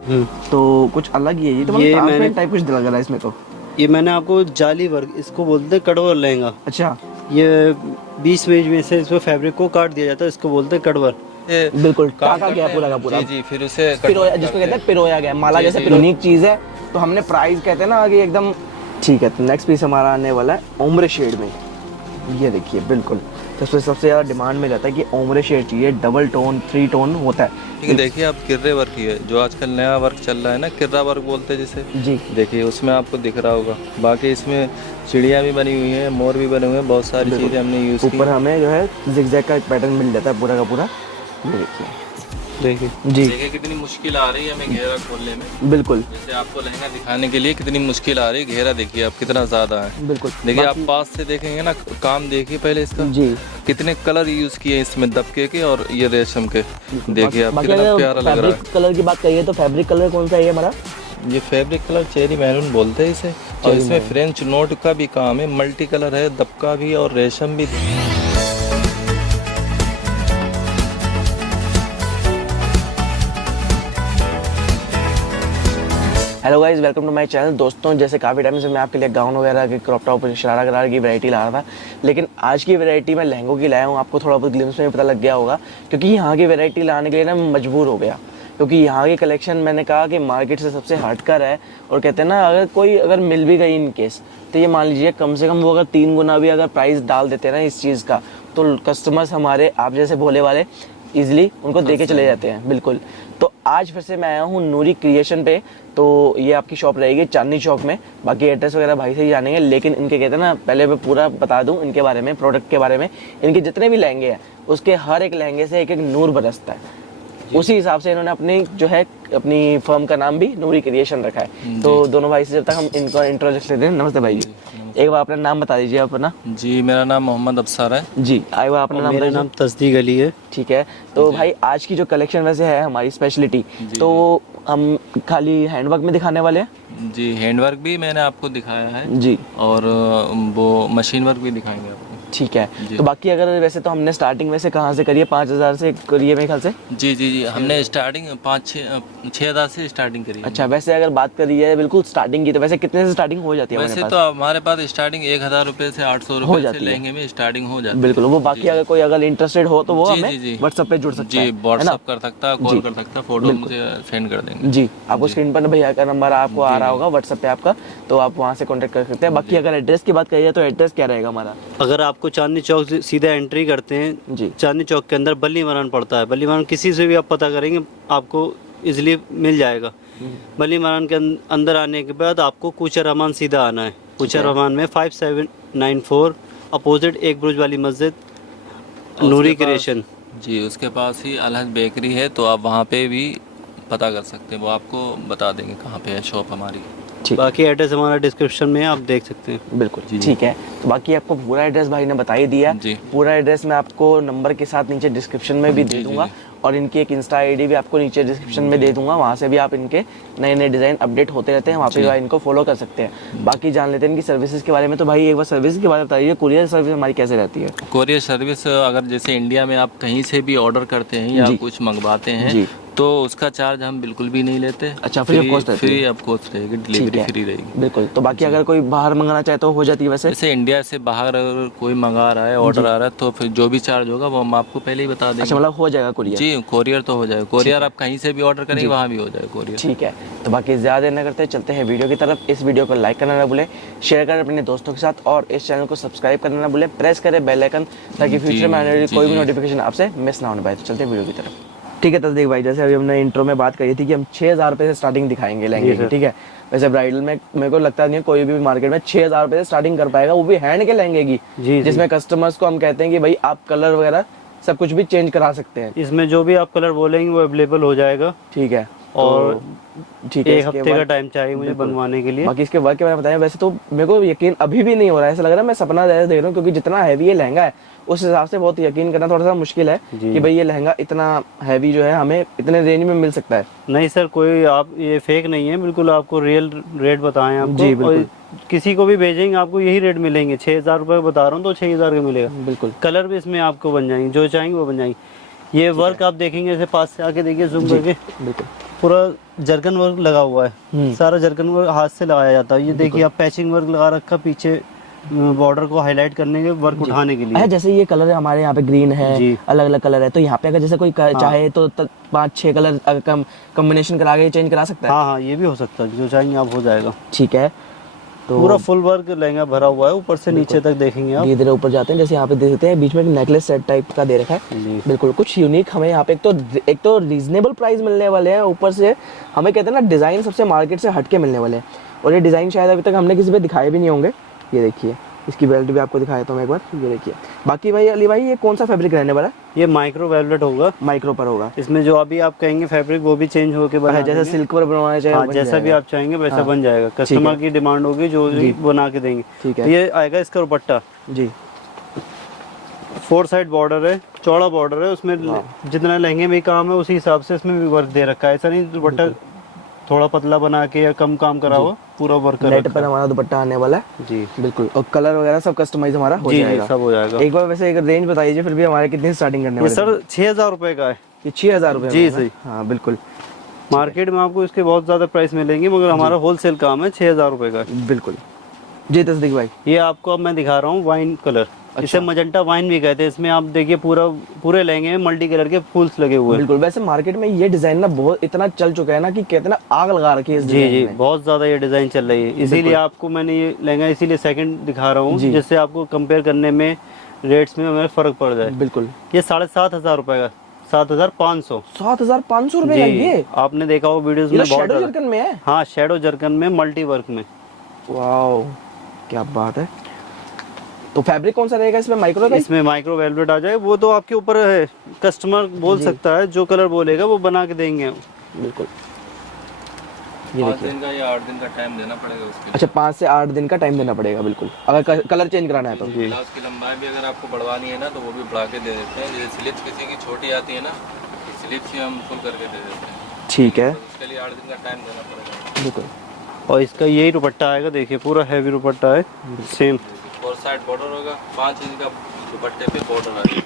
तो कुछ अलग ही है ये, तो ये ट्रांसपेरेंट टाइप कुछ लग रहा है इसमें तो। ये मैंने आपको जाली वर्क, इसको बोलते हैं कड़वर लहंगा। अच्छा, ये 20 पेज में से इसको फैब्रिक को काट दिया जाता है, इसको बोलते हैं कड़वर। बिल्कुल टाका गया पूरा का पूरा। जी जी, फिर उसे पिरोया, जिसको कहते हैं पिरोया गया, माला जैसे यूनिक चीज है। तो हमने प्राइस कहते हैं ना आगे एकदम ठीक है। तो नेक्स्ट पीस हमारा आने वाला है ओम्ब्रे शेड में। ये देखिए बिल्कुल, तो इसमें सबसे ज़्यादा डिमांड में रहता है कि ओम्ब्रे शेड चाहिए, डबल टोन 3 टोन होता है। ठीक है, देखिए आप किर्रे वर्क ही है जो आजकल नया वर्क चल रहा है ना, किर्रा वर्क बोलते हैं जिसे। जी देखिए उसमें आपको दिख रहा होगा। बाकी इसमें चिड़िया भी बनी हुई है, मोर भी बने हुए हैं, बहुत सारी चीज़ें हमने यूज़ की। ऊपर हमें जो है जिगजैग का पैटर्न मिल जाता है पूरा का पूरा। ये देखिए जी, देखिए कितनी मुश्किल आ रही है हमें घेरा खोलने में। बिल्कुल जैसे आपको लहंगा दिखाने के लिए कितनी मुश्किल आ रही है, घेरा देखिए आप कितना ज़्यादा है। बिल्कुल। देखिए आप पास से देखेंगे ना, काम देखिए पहले इसका जी, कितने कलर यूज़ किए इसमें, दबके के और ये रेशम के। देखिए आप कितना प्यारा लग रहा है। फैब्रिक कलर की बात करिए तो फैब्रिक कलर कौन सा है ये हमारा? ये फैब्रिक कलर चेरी मैरून बोलते हैं इसे। और इसमें फ्रेंच नोट का भी काम है, मल्टी कलर है, दबका भी और रेशम भी। Hello guys, welcome to my channel. दोस्तों, जैसे काफ़ी टाइम से मैं आपके लिए गाउन वगैरह के क्रॉप टॉप शरारा गरारा की वैरायटी ला रहा था, लेकिन आज की वैरायटी मैं लहंगों की लाया हूँ। आपको थोड़ा बहुत ग्लिम्स में पता लग गया होगा, क्योंकि यहाँ की वैरायटी लाने के लिए ना मैं मजबूर हो गया, क्योंकि यहाँ की कलेक्शन मैंने कहा कि मार्केट से सबसे हटकर है। और कहते हैं ना, अगर मिल भी गई इन केस, तो ये मान लीजिए कम से कम वो अगर 3 गुना भी अगर प्राइस डाल देते हैं ना इस चीज़ का, तो कस्टमर्स हमारे आप जैसे भोले वाले ईजिली उनको दे के चले जाते हैं। बिल्कुल। तो आज फिर से मैं आया हूँ नूरी क्रिएशन पे। तो ये आपकी शॉप रहेगी चांदनी चौक में। बाकी एड्रेस वगैरह भाई से ही जानेंगे, लेकिन इनके कहते हैं ना, पहले मैं पूरा बता दूं इनके बारे में, प्रोडक्ट के बारे में। इनके जितने भी लहंगे हैं उसके हर एक लहंगे से एक एक नूर बरसता है। उसी हिसाब से इन्होंने अपनी जो है अपनी फर्म का नाम भी नूरी क्रिएशन रखा है। तो दोनों भाई से जब तक हम इनका इंट्रोडक्शन लेते हैं। नमस्ते भाई जी, एक बार अपना नाम बता दीजिए अपना। जी, मेरा नाम मोहम्मद अफसार है। जी, आए बार अपना नाम। मेरा नाम तस्दीक अली है। ठीक है। तो भाई आज की जो कलेक्शन वैसे है हमारी स्पेशलिटी, तो हम खाली हैंडवर्क में दिखाने वाले हैं। जी, हैंडवर्क भी मैंने आपको दिखाया है जी, और वो मशीन वर्क भी दिखाएंगे आपको। ठीक है। तो बाकी अगर वैसे तो हमने स्टार्टिंग वैसे कहाँ से करी है? 5,000 से करी है मेरे ख्याल से। जी जी जी, हमने स्टार्टिंग 5-6 हज़ार से स्टार्टिंग करी है। अच्छा, वैसे अगर बात करी है बिल्कुल स्टार्टिंग की, तो वैसे कितने से स्टार्टिंग हो जाती है वैसे हमारे तो पास? हमारे पास स्टार्टिंग 1,000 रुपये से 800 हो रुपये जाती से है। लहंगे में स्टार्टिंग हो जाती है। बिल्कुल। वो बाकी अगर कोई अगर इंटरेस्टेड हो तो वो जी, हमें जी, जी। व्हाट्सएप पे जुड़ सकता जी, है व्हाट्सअप कर सकता है, कॉल कर सकता है, फोटो मुझे सेंड कर देंगे। जी, आपको स्क्रीन पर भैया का नंबर आपको आ रहा होगा व्हाट्सएप पे आपका, तो आप वहाँ से कॉन्टैक्ट कर सकते हैं। बाकी अगर एड्रेस की बात करिए तो एड्रेस क्या रहेगा हमारा? अगर आपको चांदनी चौक से सीधा एंट्री करते हैं, जी, चांदनी चौक के अंदर बल्ली मरान पड़ता है। बल्ली मरान किसी से भी आप पता करेंगे आपको इजीली मिल जाएगा। बल्ली मरान के अंदर आने के बाद आपको कूचर रहमान सीधा आना है। कूचर रहमान में 5794 अपोजिट एक बुर्ज वाली मस्जिद, नूरी क्रिएशन। जी, उसके पास ही अलहद बेकरी है, तो आप वहाँ पे भी पता कर सकते हैं, वो आपको बता देंगे कहाँ पे है शॉप हमारी। ठीक। बाकी एड्रेस हमारा डिस्क्रिप्शन में है, आप देख सकते हैं। बिल्कुल ठीक है। तो बाकी आपको पूरा एड्रेस भाई ने बता ही दिया। जी। पूरा एड्रेस मैं आपको नंबर के साथ नीचे डिस्क्रिप्शन में भी दे दूंगा, और इनकी एक इंस्टा आईडी भी आपको नीचे डिस्क्रिप्शन में दे दूंगा। वहाँ से भी आप इनके नए नए डिज़ाइन अपडेट होते रहते हैं, वहाँ पे इनको फॉलो कर सकते हैं। बाकी जान लेते हैं इनकी सर्विसेज के बारे में। तो भाई एक बार सर्विस के बारे में बताइए, कुरियर सर्विस हमारी कैसे रहती है? कोरियर सर्विस अगर जैसे इंडिया में आप कहीं से भी ऑर्डर करते हैं या कुछ मंगवाते हैं, तो उसका चार्ज हम बिल्कुल भी नहीं लेते। अच्छा, फ्री ऑफ कॉस्ट रहती है? फ्री ऑफ कॉस्ट रहेगी, डिलीवरी फ्री रहेगी। बिल्कुल। तो बाकी अगर कोई बाहर मंगाना चाहे तो हो जाती है वैसे? जैसे इंडिया से बाहर अगर कोई मंगा रहा है, ऑर्डर आ रहा है, तो फिर जो भी चार्ज होगा वो हम आपको पहले ही बता देंगे। अच्छा, मतलब हो जाएगा कुरियर? जी, कोरियर तो हो जाएगा। कोरियर आप कहीं से भी ऑर्डर करेंगे वहाँ भी हो जाएगा कोरियर। ठीक है। तो बाकी ज़्यादा न करते चलते हैं वीडियो की तरफ। इस वीडियो को लाइक करना ना भूलें, शेयर करें अपने दोस्तों के साथ, और इस चैनल को सब्सक्राइब करना ना भूलें। प्रेस करें बेल आइकन, ताकि फ्यूचर में आने वाली कोई भी नोटिफिकेशन आपसे मिस ना होने पाए। तो चलते हैं वीडियो की तरफ। ठीक है तस्दीक भाई, जैसे अभी हमने इंट्रो में बात करी थी कि हम 6,000 रुपये से स्टार्टिंग दिखाएंगे लहंगे की। ठीक है। वैसे ब्राइडल में मेरे को लगता नहीं है कोई भी मार्केट में 6,000 रुपये से स्टार्टिंग कर पाएगा, वो भी हैंड के लहंगे की, जिसमें कस्टमर्स को हम कहते हैं कि भाई आप कलर वगैरह सब कुछ भी चेंज करा सकते हैं। इसमें जो भी आप कलर बोलेंगे वो अवेलेबल हो जाएगा। ठीक है। और ठीक है, एक हफ्ते का टाइम चाहिए मुझे बनवाने के लिए। बाकी इसके वर्क के बारे में बताएं। वैसे तो मेरे को यकीन अभी भी नहीं हो रहा है, ऐसा लग रहा है मैं सपना जैसा देख रहा हूँ, क्योंकि जितना हैवी ये लहंगा है उस हिसाब से बहुत यकीन करना थोड़ा सा मुश्किल है कि भाई ये लहंगा इतना हैवी जो है हमें इतने रेंज में मिल सकता है। नहीं सर, कोई आप ये फेक नहीं है, बिल्कुल आपको रियल रेट बताएं आपको। जी, बिल्कुल। किसी को भी भेजेंगे आपको यही रेट मिलेंगे। 6,000 रुपये बता रहा हूँ तो 6,000 का मिलेगा। बिल्कुल। कलर भी इसमें आपको बन जाएंगे, जो चाहेंगे वो बन जाएंगे। ये वर्क आप देखेंगे, ऐसे पास से आके देखिए, जूम करके। बिल्कुल। पूरा जरकन वर्क लगा हुआ है, सारा जरकन वर्क हाथ से लगाया जाता है। ये देखिए आप पैचिंग वर्क लगा रखा पीछे बॉर्डर को हाईलाइट करने के, वर्क उठाने के लिए। अच्छा, जैसे ये कलर हमारे यहाँ पे ग्रीन है, अलग अलग कलर है, तो यहाँ पे अगर जैसे कोई चाहे तो 5-6 कलर कॉम्बिनेशन करा के चेंज करा सकता है। हाँ, ये भी हो सकता है, जो चाहेंगे आप हो जाएगा। ठीक है, तो पूरा फुल वर्क लहंगा भरा हुआ है, ऊपर से नीचे तक देखेंगे आप। धीरे धीरे ऊपर जाते हैं, जैसे यहाँ पे देखते हैं बीच में एक नेकलेस सेट टाइप का दे रखा है। बिल्कुल कुछ यूनिक हमें यहाँ पे एक तो रीजनेबल प्राइस मिलने वाले हैं, ऊपर से हमें कहते हैं ना डिजाइन सबसे मार्केट से हटके मिलने वाले हैं। और ये डिजाइन शायद अभी तक हमने किसी पे दिखाए भी नहीं होंगे। ये देखिए, इसकी बेल्ट भी आपको दिखाया था मैं एक बार, ये देखिए। बाकी भाई अली भाई, ये कौन सा फैब्रिक रहने वाला है? ये माइक्रो वेलवेट होगा, माइक्रो पर होगा। इसमें जो अभी आप कहेंगे फैब्रिक वो भी चेंज होके बना, जैसे सिल्क पर बनवाना चाहिए, जैसा भी आप चाहेंगे वैसा बन जाएगा। कस्टमर की डिमांड होगी, जो भी बना के देंगे। ठीक है, ये आएगा इसका दुपट्टा जी। 4 साइड बॉर्डर है, चौड़ा बॉर्डर है, उसमें जितना लहंगे में काम है उसी हिसाब से इसमें भी वर्क दे रखा है। ऐसा नहीं दुपट्टा थोड़ा पतला बना के या कम काम करा हुआ, पूरा वर्क नेट पर हमारा दुपट्टा आने वाला है जी। बिल्कुल, और कलर वगैरह सब कस्टमाइज हमारा हो जाएगा। सब हो जाएगा। एक बार वैसे एक रेंज बताइए फिर भी हमारे कितनी स्टार्टिंग करने वाले? सर 6000 रुपए का है। ये 6000 रुपए जी सही। हाँ बिल्कुल, मार्केट में आपको इसके बहुत ज्यादा प्राइस मिलेंगे, मगर हमारा होलसेल काम है, 6000 रुपए का। बिल्कुल जी। तस्दीक भाई, ये आपको अब मैं दिखा रहा हूँ वाइन कलर, इसे मजेंटा वाइन भी कहते हैं। इसमें आप देखिए पूरे लहंगे में मल्टी कलर के फूल्स लगे हुए हैं। बिल्कुल, वैसे मार्केट में ये डिजाइन ना बहुत इतना चल चुका है ना कि कहते हैं ना आग लगा रखी है इस जी डिजाइन जी, में। बहुत ज्यादा ये डिजाइन चल रही है, इसीलिए आपको मैंने ये लहंगा इसीलिए सेकंड दिखा रहा हूँ, जिससे आपको कंपेयर करने में रेट्स में हमें फर्क पड़ जाए। बिल्कुल, ये 7500 रुपए का, 7500। 7500 रुपए का ये? आपने देखा हो वीडियोस में, बहुत शैडो जरकन में है। हाँ, शैडो जरकन में मल्टी वर्क में। वाओ, क्या बात है। तो फैब्रिक कौन सा रहेगा इसमें? माइक्रो का? इसमें माइक्रो वेलवेट आ जाए, वो तो आपके ऊपर है, कस्टमर बोल सकता है, जो कलर बोलेगा वो बना के देंगे। बिल्कुल, ये 5 दिन का या 8 दिन का टाइम देना पड़ेगा उसके। अच्छा, 5 से 8 दिन का टाइम देना पड़ेगा बिल्कुल, अगर कलर चेंज कराना है तो। उसकी लंबाई भी अगर आपको बढ़वानी है ना तो वो भी बढ़ा के दे देते हैं। जैसे स्लिप्स किसी की छोटी आती है ना, स्लिप्स ही हम फुल करके दे देते हैं। ठीक है, तो उसके लिए 8 दिन का टाइम देना पड़ेगा। बिल्कुल। और इसका यही दुपट्टा आएगा, देखिए पूरा हैवी दुपट्टा है, सेम 4 साइड बॉर्डर होगा, 5 इंच का दुपट्टे पे बॉर्डर आएगा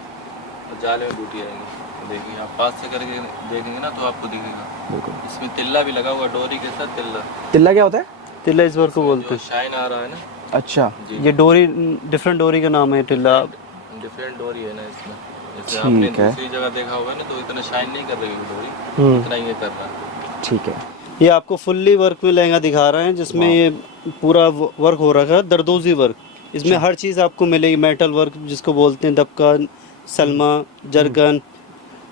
और जाले में बूटी आएगी। देखिए आप पास से करके देखेंगे ना तो आपको दिखेगा। बिल्कुल, इसमें तिल्ला भी लगा हुआ, डोरी के साथ तिल्ला। तिल्ला क्या होता है? तिल्ला इस वर्क को बोलते हैं। शाइन आ रहा है ना। अच्छा, ये डोरी, डिफरेंट डोरी का नाम है तिल्ला। डिफरेंट डोरी है ना इसमें। जैसे आपने दूसरी जगह देखा होगा ना तो इतना शाइन नहीं कर रही डोरी, इतना ये कर रहा है। ठीक है। ये आपको फुल्ली वर्क में लहंगा दिखा रहे हैं, जिसमें ये पूरा वर्क हो रखा है, दरदोजी वर्क। इसमें हर चीज़ आपको मिलेगी, मेटल वर्क जिसको बोलते हैं, दबका, सलमा, जरकन,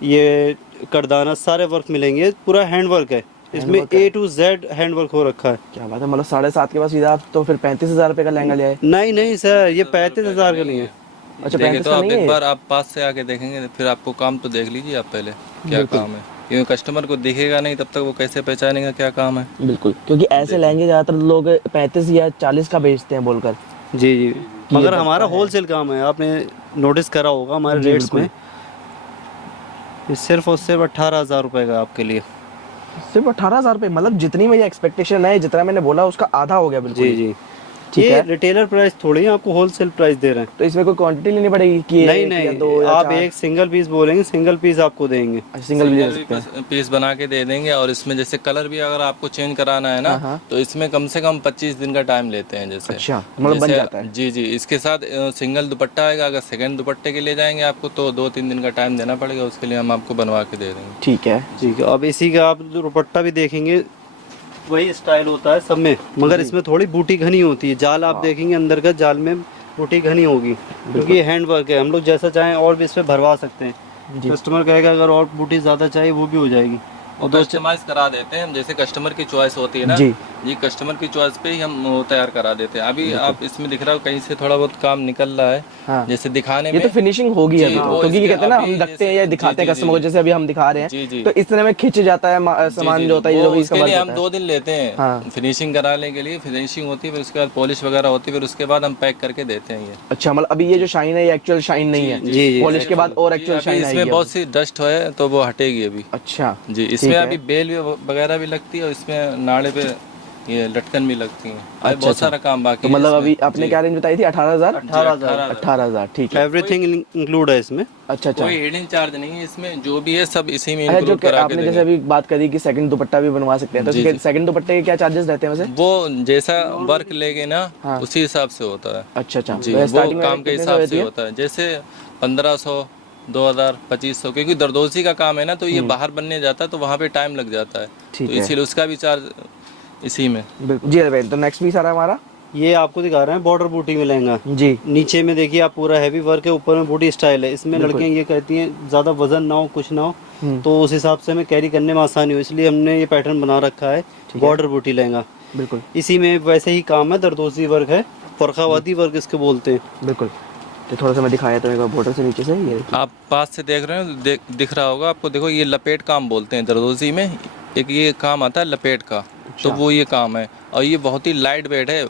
ये करदाना, सारे वर्क मिलेंगे। पूरा हैंड वर्क है, इसमें A to Z hand work हो रखा है। क्या बात है, मतलब 7.5 के बाद सीधा आप तो फिर 35,000 रुपए का लहंगा ले आए? नहीं सर, ये 35,000 का नहीं है। अच्छा, देखिए तो आप एक बार आप पास से आके देखेंगे, फिर आपको काम तो देख लीजिए आप पहले क्या काम है, क्योंकि कस्टमर को दिखेगा नहीं तब तक वो कैसे पहचानेगा क्या काम है। बिल्कुल, क्योंकि ऐसे लहंगे ज्यादातर लोग 35 या 40 का बेचते हैं बोलकर। जी, मगर हमारा होलसेल काम है, आपने नोटिस करा होगा हमारे रेट्स में। ये सिर्फ और सिर्फ 18,000 रुपए का आपके लिए। सिर्फ 18,000 रुपए, मतलब जितनी मेरी एक्सपेक्टेशन है, जितना मैंने बोला उसका आधा हो गया बिल्कुल। जी, ठीक ये है। रिटेलर प्राइस थोड़ी है, आपको होलसेल प्राइस दे रहे हैं। तो इसमें कोई क्वांटिटी लेनी पड़ेगी कि नहीं, आप एक सिंगल पीस बोलेंगे, सिंगल पीस आपको देंगे। सिंगल भी ले सकते हैं। पीस बना के दे देंगे। और इसमें जैसे कलर भी अगर आपको चेंज कराना है ना तो इसमें कम से कम 25 दिन का टाइम लेते हैं। जैसे अच्छा, मतलब बन जाता है। जी, इसके साथ सिंगल दुपट्टा आएगा। अगर सेकंड दुपट्टे के लिए जाएंगे आपको तो 2-3 दिन का टाइम देना पड़ेगा, उसके लिए हम आपको बनवा के दे देंगे। ठीक है। अब इसी का आप दुपट्टा भी देखेंगे, वही स्टाइल होता है सब में, मगर इसमें थोड़ी बूटी घनी होती है। जाल आप देखेंगे अंदर का, जाल में बूटी घनी होगी, क्योंकि ये हैंड वर्क है। हम लोग जैसा चाहें और भी इस पे भरवा सकते हैं। कस्टमर कहेगा अगर और बूटी ज़्यादा चाहिए वो भी हो जाएगी। और कस्टमाइज करा देते हैं हम, जैसे कस्टमर की चॉइस होती है ना जी, कस्टमर की चॉइस पे ही हम तैयार करा देते हैं। अभी आप इसमें दिख रहा हो कहीं से थोड़ा बहुत काम निकल रहा है। हाँ। जैसे दिखाने में ये तो फिनिशिंग होगी अभी, क्योंकि ये कहते हैं ना हम रखते हैं या दिखाते हैं कस्टमर को, जैसे अभी हम दिखा रहे हैं, तो इस तरह में खिंच जाता है सामान जो होता है। उसके लिए हम 2 दिन लेते हैं फिनिशिंग कराने के लिए। फिनिशिंग होती है, फिर उसके बाद पॉलिश वगैरह होती है, फिर उसके बाद हम पैक करके देते हैं ये। अच्छा, मतलब अभी ये जो शाइन है ये एक्चुअल शाइन नहीं है, पॉलिश के बाद और एक्चुअल शाइन आएगी। इसमें बहुत सी डस्ट है तो वो हटेगी अभी। अच्छा जी, इसमें अभी बेल वगैरह भी लगती है और इसमें नाड़े पे ये लटकन भी लगती हैं। अभी बहुत सारा काम बाकी तो है मतलब इसमें। अभी आपने क्या रेंज बताई थी? 18,000? 18,000 18,000, ठीक है। एवरीथिंग इंक्लूड है इसमें। अच्छा अच्छा। कोई हिडन चार्ज नहीं है इसमें, जो भी है सब इसी में अच्छा, जो इंक्लूड करा के आपने जैसे देंगे। अभी बात करी कि सेकंड दुपट्टा भी बनवा सकते हैं, तो जी, उसके जी। सेकंड दुपट्टे के क्या चार्जेस रहते हैं वैसे? वो जैसा वर्क लेंगे ना हाँ। उसी हिसाब से होता है। अच्छा अच्छा। जी, वैसे वो स्टार्टिंग काम के कितने हिसाब होती से है? होता है। जैसे 1500, 2000, 2500, क्योंकि दरदोजी का काम है ना, तो ये बाहर बनने जाता है तो वहाँ पे टाइम लग जाता है, ठीक तो है। इसीलिए उसका भी चार्ज इसी में। बिल्कुल जी भाई। तो नेक्स्ट पीस आ रहा है हमारा। ये आपको दिखा रहे हैं बॉर्डर बूटी में लहंगा। जी नीचे में देखिए आप पूरा हैवी वर्क है, ऊपर में बूटी स्टाइल है। इसमें बिल्कुल। लड़कियां ये कहती हैं ज़्यादा वजन ना हो, कुछ ना हो, हम्म। तो उस हिसाब से हमें कैरी करने में आसानी हो, इसलिए हमने ये पैटर्न बना रखा है बॉर्डर बूटी लहंगा। बिल्कुल इसी में वैसे ही काम है, दरदोजी वर्क है, फरखावादी वर्क इसके बोलते हैं। बिल्कुल। तो थोड़ा सा मैं दिखाया तो एक बार बॉर्डर से नीचे से, ये देखिए। आप पास से देख रहे हो, दिख रहा होगा आपको। देखो ये लपेट काम बोलते हैं दरदोजी में, एक ये काम आता है लपेट का, तो वो ये काम है। और ये बहुत ही लाइट वेट है,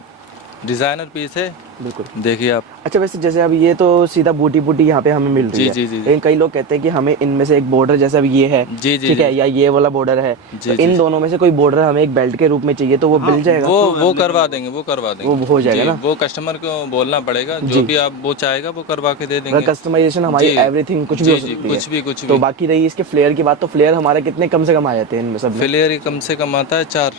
डिज़ाइनर पीस है। बिल्कुल। देखिए आप। अच्छा वैसे जैसे अब ये तो सीधा बूटी बूटी यहाँ पे हमें मिल रही जी, है, जी, जी, जी। लेकिन कई लोग कहते हैं कि हमें इनमें से एक बॉर्डर जैसा अब ये है, जी, जी, ठीक है, जी। या ये वाला बॉर्डर है, जी, तो इन जी। दोनों में से कोई बॉर्डर हमें एक बेल्ट के रूप में चाहिए, तो वो मिल जाएगा? वो करवा देंगे, वो करवा देंगे। वो हो जाएगा जी, ना? वो कस्टमर को बोलना पड़ेगा, जी। जो भी आप वो चाहेगा वो करवा के दे देंगे। कस्टमाइजेशन हमारी जी। एवरीथिंग कुछ भी जी, हो जी, सकती कुछ है। भी, कुछ तो भी। बाकी रही इसके फ्लेयर की बात, तो फ्लेयर हमारे कितने कम से कम आ जाते हैं इनमें सब में? फ्लेयर कम से कम आता है 4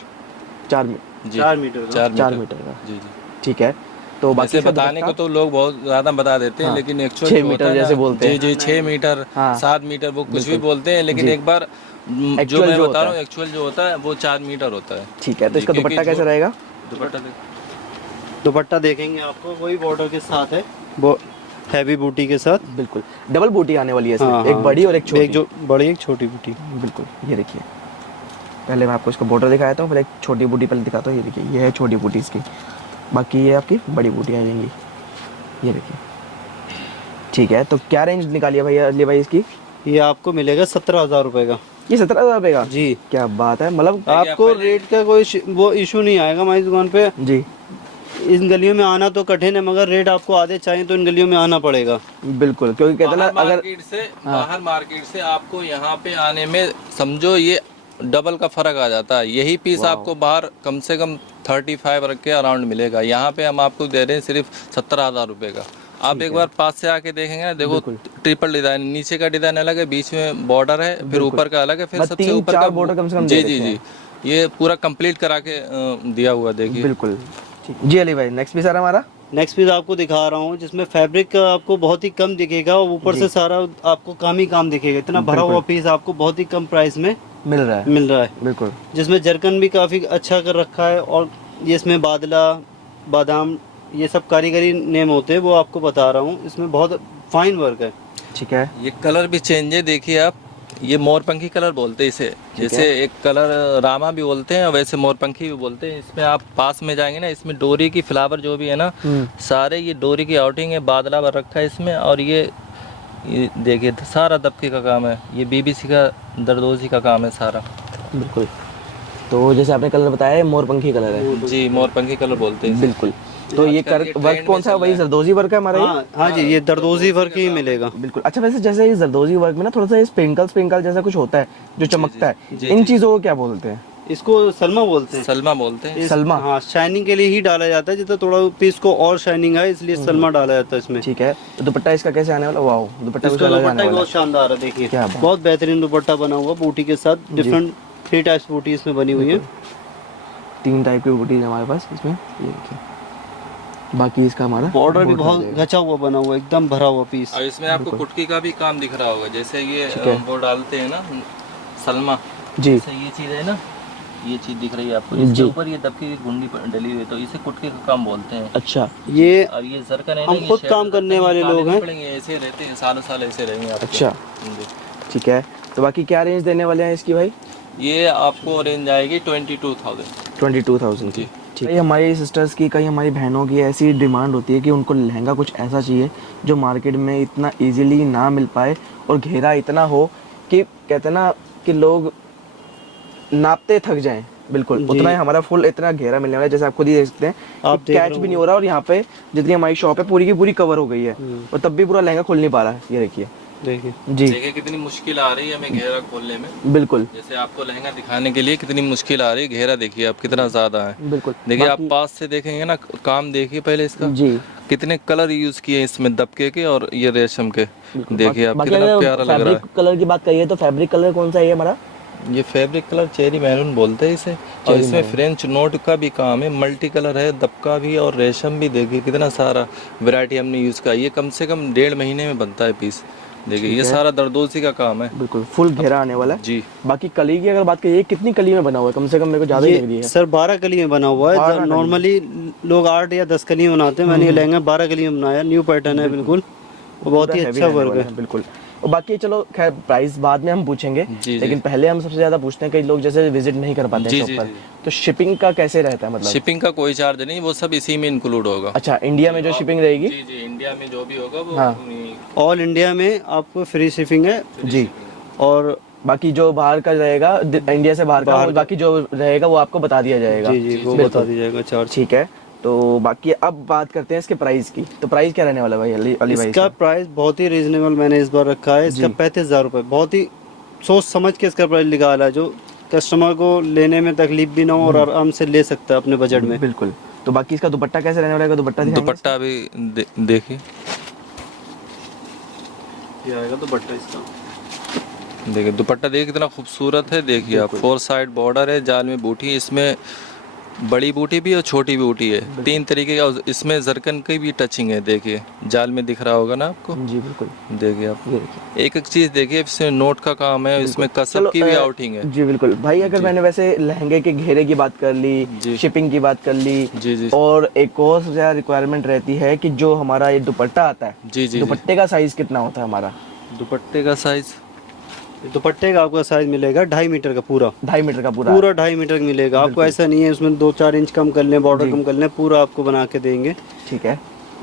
जी 4 मीटर का। 4 मीटर का, जी, जी। ठीक है। तो बाकी वैसे इसका बताने को दुपट्टा? तो लोग बहुत ज्यादा बता देते हैं, हाँ, लेकिन एक्चुअल 6 मीटर जैसे बोलते हैं। जी जी 6 मीटर, हाँ। 7 मीटर, वो कुछ भी बोलते हैं, लेकिन जी। एक बार जो Actual मैं जो बता होता रहा हूँ है। एक्चुअल जो होता है वो 4 मीटर होता है। ठीक है। तो जी, इसका क्योंकि दुपट्टा कैसा जो- रहेगा? दुपट्टा दुपट्टा देखेंगे आपको वही बॉर्डर के साथ है, वो हैवी बूटी के साथ। बिल्कुल डबल बूटी आने वाली है इसमें, हाँ, एक हाँ। बड़ी और एक छोटी। एक जो बड़ी, एक छोटी बूटी। बिल्कुल, ये देखिए। पहले मैं आपको इसका बॉर्डर दिखाया था, फिर एक छोटी बूटी पहले दिखाता हूँ। ये देखिए, ये है छोटी बूटी इसकी, बाकी ये आपकी बड़ी बूटी आ जाएंगी। ये देखिए, ठीक है। तो क्या रेंज निकाली है भैया अली भाई इसकी? ये आपको मिलेगा 17,000 रुपए का। ये 17,000 रुपये का? जी। क्या बात है, मतलब आपको रेट का कोई वो इशू नहीं आएगा हमारी दुकान पे। जी इन गलियों में आना तो कठिन है, मगर रेट आपको आधे चाहिए तो इन गलियों में आना पड़ेगा। बिल्कुल, क्योंकि कहते हैं ना अगर बाहर मार्केट से आपको यहाँ पे आने में समझो ये डबल का फर्क आ जाता है। यही पीस आपको बाहर कम से कम 35 रख के अराउंड मिलेगा, यहाँ पे हम आपको दे रहे हैं सिर्फ 17,000 रुपये का। आप एक बार पास से आके देखेंगे ना, देखो ट्रिपल डिजाइन, नीचे का डिजाइन अलग है, बीच में बॉर्डर है, फिर ऊपर का अलग है, फिर सबसे ऊपर का बॉर्डर कम से कम जी जी जी, ये पूरा कंप्लीट करा के दिया हुआ। देखिए बिल्कुल ठीक। जी अली भाई, नेक्स्ट पीस आ रहा है हमारा। नेक्स्ट पीस आपको दिखा रहा हूँ, जिसमें फैब्रिक आपको बहुत ही कम दिखेगा और ऊपर से सारा आपको काम ही काम दिखेगा। इतना भरा हुआ पीस आपको बहुत ही कम प्राइस में मिल रहा है। बिल्कुल, जिसमें जरकन भी काफ़ी अच्छा कर रखा है, और ये इसमें बादला, बादाम, ये सब कारीगरी नेम होते हैं, वो आपको बता रहा हूँ। इसमें बहुत फाइन वर्क है। ठीक है। ये कलर भी चेंज है, देखिए आप, ये मोरपंखी कलर बोलते हैं इसे। जैसे एक कलर रामा भी बोलते हैं, वैसे मोरपंखी भी बोलते हैं। इसमें आप पास में जाएंगे ना, इसमें डोरी की फ्लावर जो भी है ना, सारे ये डोरी की आउटिंग है, बादला भर रखा है इसमें। और ये देखिए सारा दबके का काम है, ये बीबीसी का दरदोजी का काम है सारा। बिल्कुल। तो जैसे आपने कलर बताया है, मोरपंखी कलर है। जी, मोरपंखी कलर बोलते हैं। बिल्कुल। तो ये वर्क कौन सा है? वही जरदोजी वर्क है हमारा ये? हाँ जी, ये दरदोजी वर्क ही मिलेगा। बिल्कुल। अच्छा वैसे जैसे ये जरदोजी वर्क में ना थोड़ा सा स्प्रिंकल जैसा कुछ होता है जो चमकता है, इन चीजों को क्या बोलते हैं? इसको सलमा बोलते हैं। सलमा बोलते हैं। सलमा? हाँ, शाइनिंग के लिए ही डाला जाता है, जितना थोड़ा पीस को और शाइनिंग है, इसलिए सलमा डाला जाता है इसमें। ठीक है। तो दुपट्टा इसका कैसे आने वाला? वाओ, दुपट्टा कुछ इसका अलग आने दुपट्टा वाला बहुत है। शानदार है, देखिए क्या बात। बहुत बेहतरीन दुपट्टा बना हुआ बूटी के साथ। डिफरेंट 3 टाइप्स बूटी इसमें बनी हुई है। 3 टाइप की बूटी है हमारे पास इसमें, ये देखिए। बाकी इसका हमारा बॉर्डर भी बहुत गचा हुआ बना हुआ, एकदम भरा हुआ पीस। और इसमें आपको कुटकी का भी काम दिख रहा होगा, जैसे ये वो डालते हैं ना सलमा जी, जैसे ये चीज है ना, ये चीज दिख रही है आपको, इसके ऊपर ये दबके की गुंडी डली हुई है, तो इसे कुटकी का काम बोलते हैं। अच्छा। ये और ये जरकन है ना, हम ये खुद शेड काम करने वाले लोग हैं। ऐसे रहते हैं, सालों साल ऐसे रहेंगे आपके। अच्छा जी। ठीक है। तो बाकी क्या रेंज देने वाले हैं इसकी भाई? ये आपको रेंज आएगी 22,000। 22,000 जी। ठीक है। हमारी सिस्टर्स की, कई हमारी बहनों की ऐसी डिमांड होती है कि उनको लहंगा कुछ ऐसा चाहिए जो मार्केट में इतना इजीली ना मिल पाए और घेरा इतना हो कि कहते हैं ना कि लोग नापते थक जाएं। बिल्कुल उतना ही हमारा फुल इतना घेरा मिलने वाला है, जैसे आप खुद ही देख सकते हैं, आप कैच भी नहीं हो रहा, और यहाँ पे जितनी हमारी शॉप है पूरी की पूरी कवर हो गई है, और तब भी पूरा लहंगा खुल नहीं पा रहा है। ये देखिए, देखिए जी देखिए कितनी मुश्किल आ रही है हमें घेरा खोलने में। बिल्कुल जैसे आपको लहंगा दिखाने के लिए कितनी मुश्किल आ रही है, घेरा देखिए आप कितना ज़्यादा है। बिल्कुल। देखिए आप बाकी पास से देखेंगे ना, काम देखिए पहले इसका, जी कितने कलर यूज़ किए हैं इसमें, दबके के और ये रेशम के। बिल्कुल। देखिए आप बाकी कितना अगर प्यारा लग रहा फैब्रिक कलर की बात करिए तो फैब्रिक कलर कौन सा है ये हमारा? है। ये फैब्रिक कलर चेरी मैरून बोलते हैं इसे। और चेरी इसमें मैरून। फ्रेंच नोट का भी काम है, मल्टी कलर है, दबका भी और रेशम भी। देखिए कितना सारा वैरायटी हमने यूज़ किया। ये कम से कम 1.5 महीने में बनता है पीस। देखिए ठीक ये है। सारा दरदोजी का काम है। बिल्कुल फुल घेरा आने वाला है। जी बाकी कली की अगर बात करिए, ये कितनी कली में बना हुआ है? कम से कम मेरे को ज़्यादा ही लग रही ये है। सर 12 कली में बना हुआ 12 है। कली। नॉर्मली लोग 8 या 10 कली में बनाते हैं, मैंने ये लहंगा 12 कली में बनाया। न्यू पैटर्न है बिल्कुल, वो बहुत पूरा ही heavy अच्छा रहने वर्क वाला है। बिल्कुल। और बाकी चलो खैर प्राइस बाद में हम पूछेंगे, जी। लेकिन पहले हम सबसे ज़्यादा पूछते हैं, कई लोग जैसे विजिट नहीं कर पाते हैं जी, शॉप जी, पर, जी। तो शिपिंग का कैसे रहता है मतलब? शिपिंग का कोई चार्ज नहीं, वो सब इसी में इंक्लूड होगा। अच्छा, इंडिया में जो शिपिंग रहेगी? जी जी, इंडिया में जो भी होगा वो हाँ। ऑल इंडिया में आपको फ्री शिपिंग है। जी। और बाकी जो बाहर का रहेगा, इंडिया से बाहर का, वो बाकी जो रहेगा वो आपको बता दिया जाएगा। जी जी वो बिल्कुल। बता दीजिएगा चार्ज। ठीक है, तो बाकी अब बात करते हैं इसके प्राइस की। तो प्राइस क्या रहने वाला है भाई अली भाई? इसका प्राइस बहुत ही रीजनेबल मैंने इस बार रखा है। इसका 35,000 रुपये, बहुत ही सोच समझ के इसका प्राइस निकाला है, जो कस्टमर को लेने में तकलीफ भी ना हो और आराम से ले सकता है अपने बजट में। बिल्कुल। तो बाकी इसका दुपट्टा कैसे रहने वाला है? दुपट्टा दिखाएंगे? दुपट्टा भी देखिए, ये आएगा दुपट्टा इसका। देखिए दुपट्टा देखिए कितना खूबसूरत है। देखिए आप 4 साइड बॉर्डर है, जाल में बूटी, इसमें बड़ी बूटी भी और छोटी बूटी है, 3 तरीके का। और इसमें जरकन की भी टचिंग है। देखिए जाल में दिख रहा होगा ना आपको। जी बिल्कुल। देखिए आप ये देखिए। एक एक चीज देखिए, इसमें नोट का काम है, इसमें कसब की भी आउटिंग है। जी बिल्कुल भाई। अगर मैंने वैसे लहंगे के घेरे की बात कर ली, जी। शिपिंग की बात कर ली, जी जी और एक और सबसे ज्यादा रिक्वायरमेंट रहती है कि जो हमारा ये दुपट्टा आता है, जी जी। दुपट्टे का साइज कितना होता है हमारा? दुपट्टे का साइज, दुपट्टे का आपका साइज मिलेगा 2.5 मीटर का पूरा। 2.5 मीटर का पूरा? पूरा 2.5 मीटर का मिलेगा आपको। ऐसा नहीं है उसमें 2-4 इंच कम कर लें, बॉर्डर कम कर लें, पूरा आपको बना के देंगे। ठीक है।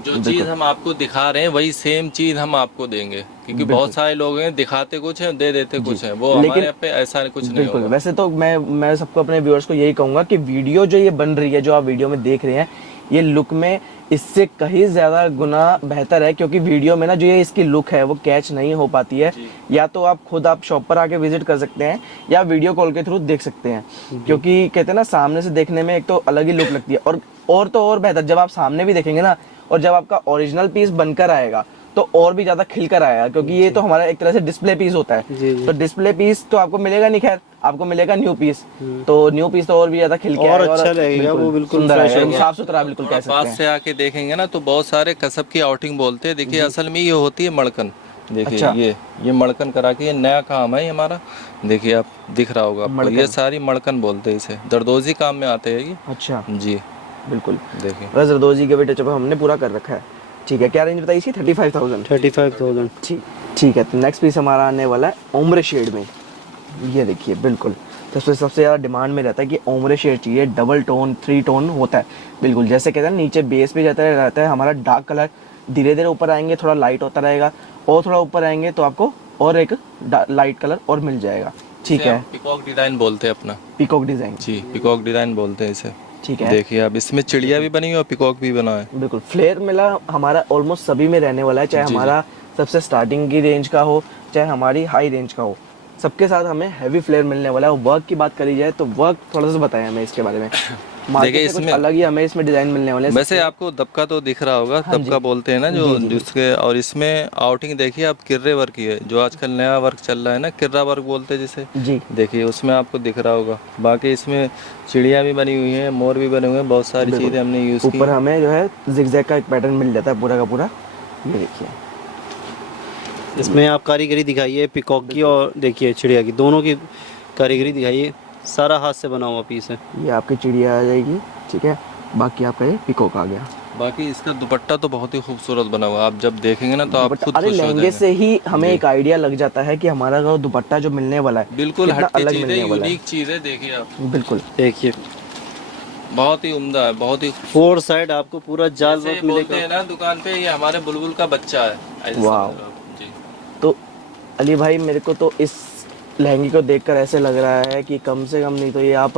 जो चीज हम आपको दिखा रहे हैं वही सेम चीज हम आपको देंगे, क्योंकि बहुत सारे लोग हैं दिखाते कुछ है दे देते कुछ है, वो लेकिन- हमारे पे ऐसा कुछ नहीं बिल्कुल। होगा। वैसे तो मैं सबको, अपने व्यूअर्स को यही कहूंगा कि वीडियो जो ये बन रही है, जो आप वीडियो में देख रहे हैं, ये लुक में इससे कहीं ज़्यादा गुना बेहतर है, क्योंकि वीडियो में ना जो ये इसकी लुक है वो कैच नहीं हो पाती है। या तो आप खुद आप शॉप पर आके विजिट कर सकते हैं, या वीडियो कॉल के थ्रू देख सकते हैं, क्योंकि कहते हैं ना सामने से देखने में एक तो अलग ही लुक लगती है, और तो और बेहतर जब आप सामने भी देखेंगे ना, और जब आपका ओरिजिनल पीस बनकर आएगा तो और भी ज्यादा खिल कर आएगा, क्योंकि ये तो हमारा एक तरह से डिस्प्ले पीस होता है। जी, जी। तो डिस्प्ले पीस तो आपको मिलेगा नहीं, खैर आपको मिलेगा न्यू पीस, तो न्यू पीस तो और भी ज्यादा खिल के और आएगा, अच्छा लगेगा, वो बिल्कुल सुंदर fresh आएगा, होगा। साफ सुथरा बिल्कुल कह सकते पास हैं। से आके देखेंगे ना तो बहुत सारे कसब की आउटिंग बोलते हैं। देखिए असल में ये होती है मड़कन। देखिए अच्छा। ये मड़कन करा के, ये नया काम है ये हमारा। देखिए आप दिख रहा होगा आपको, ये सारी मड़कन बोलते हैं इसे, दरदोजी काम में आते हैं ये। अच्छा जी बिल्कुल। देखिए बस जरदोजी के बेटे चलो हमने पूरा कर रखा है। ठीक है, क्या रेंज बताई इसकी? 35,000। 35,000। ठीक है। तो नेक्स्ट पीस हमारा आने वाला है ओम्ब्रे शेड में। ये देखिए बिल्कुल, तो इसमें सबसे ज़्यादा डिमांड में रहता है कि ओम्ब्रे शेड चाहिए, डबल टोन 3 टोन होता है बिल्कुल, जैसे कहते हैं नीचे बेस पे रहता है हमारा डार्क कलर, धीरे धीरे ऊपर आएंगे थोड़ा लाइट होता रहेगा, और थोड़ा ऊपर आएंगे तो आपको और एक लाइट कलर और मिल जाएगा। ठीक है। पिकॉक डिजाइन बोलते हैं अपना। Peacock design. जी पिकॉक डिजाइन बोलते हैं इसे। ठीक है। देखिए आप इसमें चिड़िया भी बनी हुई और पिकॉक भी बना है। बिल्कुल। फ्लेयर मिला हमारा ऑलमोस्ट सभी में रहने वाला है, चाहे जी, हमारा सबसे स्टार्टिंग की रेंज का हो, चाहे हमारी हाई रेंज का हो, सबके साथ हमें हैवी फ्लेयर मिलने वाला है। और वर्क की बात करी जाए तो वर्क थोड़ा सा बताएं हमें इसके बारे में। मार्केट से कुछ इसमें- अलग ही हमें इसमें डिजाइन मिलने वाले हैं। वैसे आपको दबका तो दिख रहा होगा, हाँ जी। दबका बोलते हैं ना जो जिसके, और इसमें आउटिंग देखिए आप किर्रे वर्क की है, जो आजकल नया वर्क चल रहा है ना, किर्रा वर्क बोलते हैं जिसे। जी देखिए उसमें आपको दिख रहा होगा। बाकी इसमें चिड़िया भी बनी हुई हैं, मोर भी बने हुए हैं, बहुत सारी चीज़ें हमने यूज़ की। ऊपर हमें जो है जिगजैग का एक पैटर्न मिल जाता है पूरा का पूरा। ये देखिए इसमें आप कारीगरी दिखाइए पिकॉक की और देखिए चिड़िया की, दोनों की कारीगरी दिखाइए। सारा हाथ से बना हुआ पीस है। ये आपकी चिड़िया आ जाएगी। ठीक है। बाकी आपका ये पीकॉक आ गया। बाकी इसका दुपट्टा तो बहुत ही खूबसूरत बना हुआ है, आप जब देखेंगे ना तो आप खुद अरे खुश हो लहंगे जाएंगे। से ही हमें एक आइडिया लग जाता है कि हमारा जो दुपट्टा जो मिलने वाला है बिल्कुल कितना हटके अलग चीज़ है, मिलने वाला है। यूनिक चीज़ है। देखिए आप बिल्कुल। देखिए बहुत ही उम्दा है, बहुत ही 4 साइड आपको पूरा जाल जैसे वर्क बोलते मिलेगा। हैं ना दुकान पे, ये हमारे बुलबुल का बच्चा है, ऐसे वाह। समझ लो आप। जी तो अली भाई मेरे को तो इस लहंगे को देखकर ऐसे लग रहा है कि कम से कम नहीं तो ये आप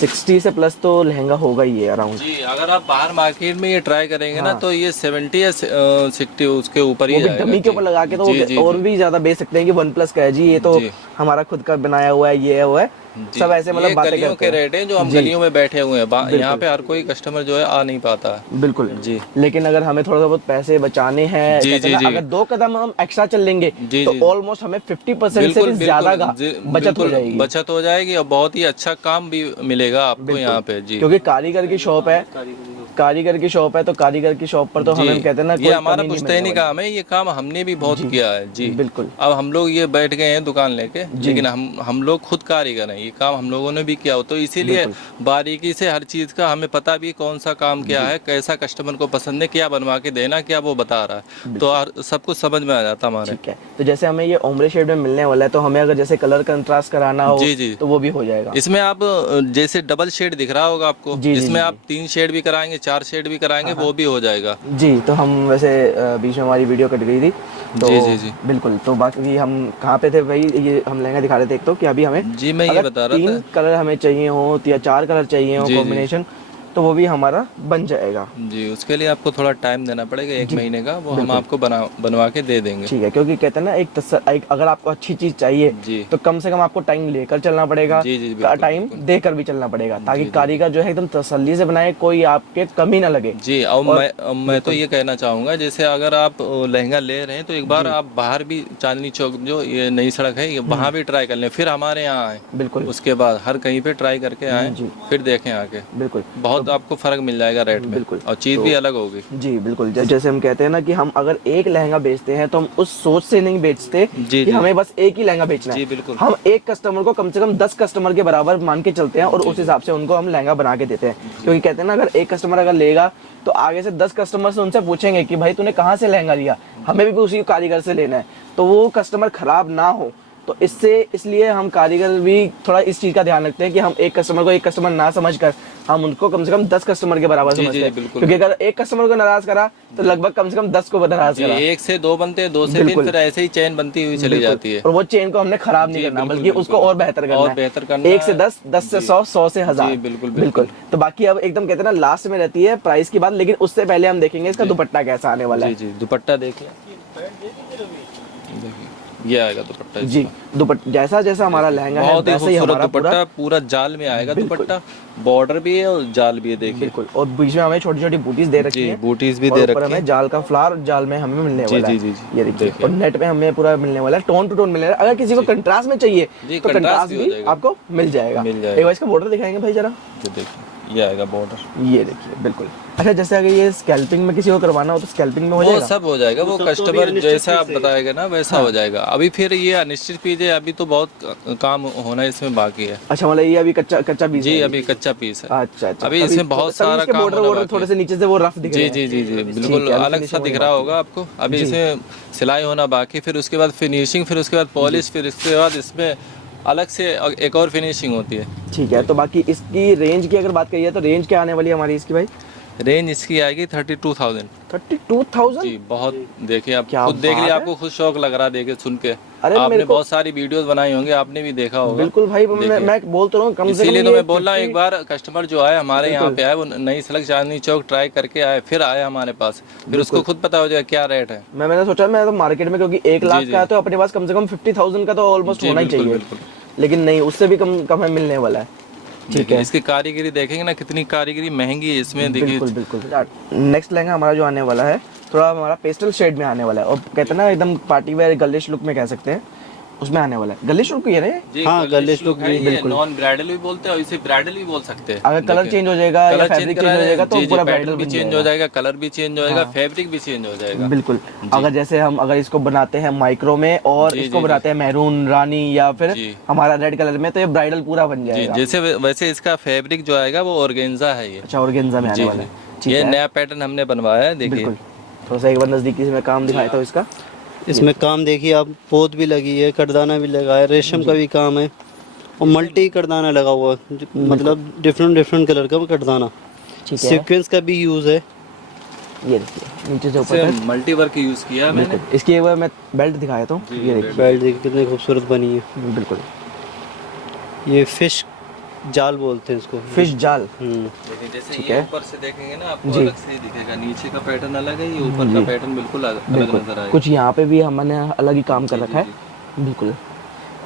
60 से प्लस तो लहंगा होगा ही है अराउंड। जी, अगर आप बाहर मार्केट में ये ट्राई करेंगे ना तो ये 70 या 60 उसके ऊपर वो ही भी जाएगा। डमी के ऊपर लगा के तो जी, जी, वो और जी। भी ज्यादा बेच सकते हैं कि वन प्लस का है जी, ये तो जी। हमारा खुद का बनाया हुआ है, ये है वो है, जी, सब ऐसे मतलब ये बातें गलियों करते के हैं। रेट हैं जो हम गलियों में बैठे हुए हैं, यहाँ पे हर कोई कस्टमर जो है आ नहीं पाता है। बिल्कुल जी। लेकिन अगर हमें थोड़ा बहुत पैसे बचाने हैं, जी, कहते हैं जी, ना, जी। अगर 2 कदम हम एक्स्ट्रा चल लेंगे जी, तो जी। ऑलमोस्ट हमें 50% से भी ज्यादा का बचत हो जाएगी। बचत हो जाएगी और बहुत ही अच्छा काम भी मिलेगा आपको यहाँ पे। जी, क्योंकि कारीगर की शॉप है, कारीगर की शॉप है, तो कारीगर की शॉप पर तो जी, हमें कहते हैं ना ये कोई हमारा कमी नहीं पुश्तैनी मिलने वाली। काम है, ये काम हमने भी बहुत किया है। जी, बिल्कुल। अब हम लोग ये बैठ गए हैं दुकान लेके, लेकिन हम लोग खुद कारीगर हैं, ये काम हम लोगों ने भी किया हो, तो इसीलिए बारीकी से हर चीज़ का हमें पता भी कौन सा काम क्या है, कैसा कस्टमर को पसंद है, क्या बनवा के देना, क्या वो बता रहा है, तो सब कुछ समझ में आ जाता हमारे। ठीक है, तो जैसे हमें ये ओम्ब्रे शेड में मिलने वाला है, तो हमें अगर जैसे कलर कंट्रास्ट कराना हो जी, जी। तो वो भी हो जाएगा। इसमें आप जैसे डबल शेड दिख रहा होगा आपको, जी, जी, इसमें जी, आप 3 शेड भी कराएंगे, 4 शेड भी कराएंगे, वो भी हो जाएगा। जी, तो हम वैसे बीच में हमारी वीडियो कट गई थी तो जी, जी, जी। बिल्कुल, तो बाकी हम कहाँ पे थे भाई, ये हम लहंगा दिखा रहे थे एक, तो कि अभी हमें जी, मैं ये अगर बता रहा 3 कलर हमें चाहिए हो या 4 कलर चाहिए हो जी, जी। कॉम्बिनेशन, तो वो भी हमारा बन जाएगा। जी, उसके लिए आपको थोड़ा टाइम देना पड़ेगा, 1 महीने का, वो हम आपको बनवा के दे देंगे। ठीक है, क्योंकि कहते हैं ना एक अगर आपको अच्छी चीज चाहिए जी। तो कम से कम आपको टाइम लेकर चलना पड़ेगा, जी, जी, बिल्कुल, टाइम देकर भी चलना पड़ेगा, ताकि कारीगर जो है एकदम तसल्ली से बनाए, कोई आपके कमी ना लगे। जी, और मैं तो ये कहना चाहूँगा, जैसे अगर आप लहंगा ले रहे हैं तो एक बार आप बाहर भी चांदनी चौक जो ये नई सड़क है, वहाँ भी ट्राई कर लें, फिर हमारे यहाँ आए। बिल्कुल उसके बाद हर कहीं पे ट्राई करके आए, फिर देखें आके, बिल्कुल बहुत आपको फर्क मिल जाएगा रेट में, बिल्कुल। और चीज़ भी अलग होगी। जी बिल्कुल, जैसे हम कहते हैं ना कि हम अगर एक लहंगा बेचते हैं तो हम उस सोच से नहीं बेचते जी, कि जी। हमें बस एक ही लहंगा बेचना जी, है। बिल्कुल। हम एक कस्टमर को कम से कम 10 कस्टमर के बराबर मान के चलते हैं और उस हिसाब से उनको हम लहंगा बना के देते हैं, क्योंकि कहते हैं ना अगर एक कस्टमर अगर लेगा तो आगे से 10 कस्टमर से उनसे पूछेंगे कि भाई तूने कहाँ से लहंगा लिया, हमें भी उसी कारीगर से लेना है, तो वो कस्टमर खराब ना हो, तो इसलिए हम कारीगर भी थोड़ा इस चीज का ध्यान रखते हैं कि हम एक कस्टमर को एक कस्टमर ना समझकर हम उनको कम से कम 10 कस्टमर के बराबर जी, समझते जी, हैं, बिल्कुल। क्योंकि अगर एक कस्टमर को नाराज करा तो लगभग कम से कम 10 को नाराज जी, करा। 1 से 2 बनते हैं, 2 से 3, फिर ऐसे ही चेन बनती हुई चली जाती है। और वो चेन को हमने खराब नहीं जी, करना, बिल्कुल, बल्कि उसको और बेहतर करना और है। बेहतर करना 1 से है। 10, 10 से 100, 100 से 1000। जी, बिल्कुल, बिल्कुल। तो बाकी अब एकदम कहते हैं ना लास्ट में रहती है प्राइस की बात, लेकिन उससे पहले हम देखेंगे इसका दुपट्टा कैसा आने वाला जी, है। जी, दुपट्टा देखिए, ये आएगा दुपट्टा जी, दुपट्टा जैसा जैसा हमारा लहंगा है बहुत ही वैसे ही खूबसूरत हमारा दुपट्टा, पूरा जाल में आएगा दुपट्टा, बॉर्डर भी है और जाल भी है, देखिए। बिल्कुल, और बीच में हमें छोटी छोटी बूटीज दे रखी जी, है, बूटीज भी और दे ऊपर रखी हमें है। जाल का फ्लावर जाल में हमें मिलने जी, वाला है। जी, जी, जी। ये देखिए, देखिए। और नेट पे हमें पूरा मिलने वाला है, टोन टू टोन मिलने वाला है। अगर किसी को कंट्रास्ट में चाहिए जी, तो कंट्रास्ट कंट्रास्ट भी हो भी जाएगा। आपको मिल जाएगा। मिल जाएगा। एक बार इसका बॉर्डर दिखाएंगे भाई जरा, ये देखिए, ये आएगा बॉर्डर। ये देखिए बिल्कुल। अच्छा, जैसे अगर ये स्कैल्पिंग में किसी को करवाना हो तो स्कैल्पिंग में हो वो जाएगा? सब हो जाएगा, वो वो सब तो कस्टमर भी जैसा आप अनिश्चित चीज़ बताएगा ना वैसा हो जाएगा। अभी फिर ये अनिश्चित चीज़ है, अभी तो बहुत काम होना इसमें बाकी है। अच्छा, मतलब ये अभी कच्चा पीस जी, है? अभी कच्चा पीस है। अच्छा अच्छा, अभी इसमें बहुत सारा काम बॉर्डर होना वॉर्डर बाकी थोड़े है। से नीचे से वो रफ दिख रहे जी, हैं। जी, जी, जी, बिल्कुल ठीक है, अलग सा finishing दिख होनी रहा बाकी होगा आपको। अभी इसमें सिलाई होना बाकी, फिर उसके बाद फिनिशिंग, फिर उसके बाद पॉलिश, फिर इसके बाद इसमें अलग से एक और फिनिशिंग होती है। ठीक है, तो बाकी इसकी रेंज की अगर बात करिए तो रेंज क्या आने वाली है हमारी इसकी भाई? रेंज इसकी आएगी 32,000। 32,000? जी, बहुत देखिए, आप क्या खुद देख बात लिया, है? आपको खुद शौक लग रहा है देखे सुन के। अरे आपने मेरे को- बहुत सारी वीडियोस बनाई होंगी, आपने भी देखा होगा। बिल्कुल भाई, मैं बोल तो रहा हूँ कम से कम इसीलिए तो ये मैं बोल रहा हूँ, 50 एक बार कस्टमर जो आए हमारे यहाँ पे आए, वो नई सड़क चांदनी चौक ट्राई करके आए, फिर आए हमारे पास, फिर उसको खुद पता हो जाएगा क्या रेट है। मैंने सोचा मैं तो मार्केट में, क्योंकि 1 लाख जी। का है तो अपने पास कम से कम 50,000 का तो ऑलमोस्ट जी, होना ही बिल्कुल, चाहिए, बिल्कुल। लेकिन नहीं, उससे भी कम है मिलने वाला है। ठीक है, इसकी कारीगरी देखेंगे ना, कितनी कारीगरी महंगी है इसमें, देखिए। बिल्कुल बिल्कुल। नेक्स्ट लहंगा हमारा जो आने वाला है थोड़ा हमारा पेस्टल शेड में आने वाला है, और कहते हैं ना एकदम पार्टी वेयर गर्लिश लुक में कह सकते हैं, उसमें आने वाला है। गर्लिश लुक ही है ना ये? जी, हाँ, गर्लिश लुक लुक है, भी, ये नॉन ब्राइडल भी बोलते हैं और इसे ब्राइडल भी बोल सकते हैं। अगर कलर चेंज हो जाएगा या फैब्रिक चेंज हो जाएगा तो पूरा ब्राइडल भी बन चेंज हो जाएगा। जाएगा, कलर भी चेंज हो जाएगा, फैब्रिक भी चेंज हो जाएगा। बिल्कुल, अगर जैसे हम अगर इसको बनाते हैं माइक्रो में और जी, इसको जी, बनाते हैं मैरून रानी या फिर जी। हमारा रेड कलर में, तो ये ब्राइडल पूरा बन जी, जाएगा। जैसे वैसे इसका फैब्रिक जो आएगा वो ऑर्गेन्जा है ये। अच्छा, ऑर्गेन्जा में आने जी, वाला है। जी। ठीक ये है, नया पैटर्न हमने बनवाया है, देखिए। बिल्कुल। थोड़ा सा एक बार नजदीकी से मैं काम दिखाता हूँ इसका। इसमें काम देखिए आप, पोत भी लगी है, करदाना भी लगा है, रेशम का भी काम है, और मल्टी करदाना लगा हुआ है, मतलब डिफरेंट कलर का करदाना, ठीक है, सीक्वेंस का भी यूज़ है। ये देखिए नीचे से ऊपर इसे तक। मल्टी वर्क यूज किया है मैंने। बिल्कुल, इसकी एक बार मैं बेल्ट दिखाता हूँ, ये देखिए। बेल्ट देखिए कितनी खूबसूरत बनी है। बिल्कुल, ये फिश जाल बोलते हैं इसको। फिश जाल। देखिए जैसे ठीक ये है। ऊपर से देखेंगे ना आपको जी। अलग से ही दिखेगा, नीचे का पैटर्न अलग है, ये ऊपर का पैटर्न बिल्कुल अलग बिल्कुल, नजर आएगा। कुछ यहाँ पे भी हमने अलग ही काम कर जी, रखा है। जी, बिल्कुल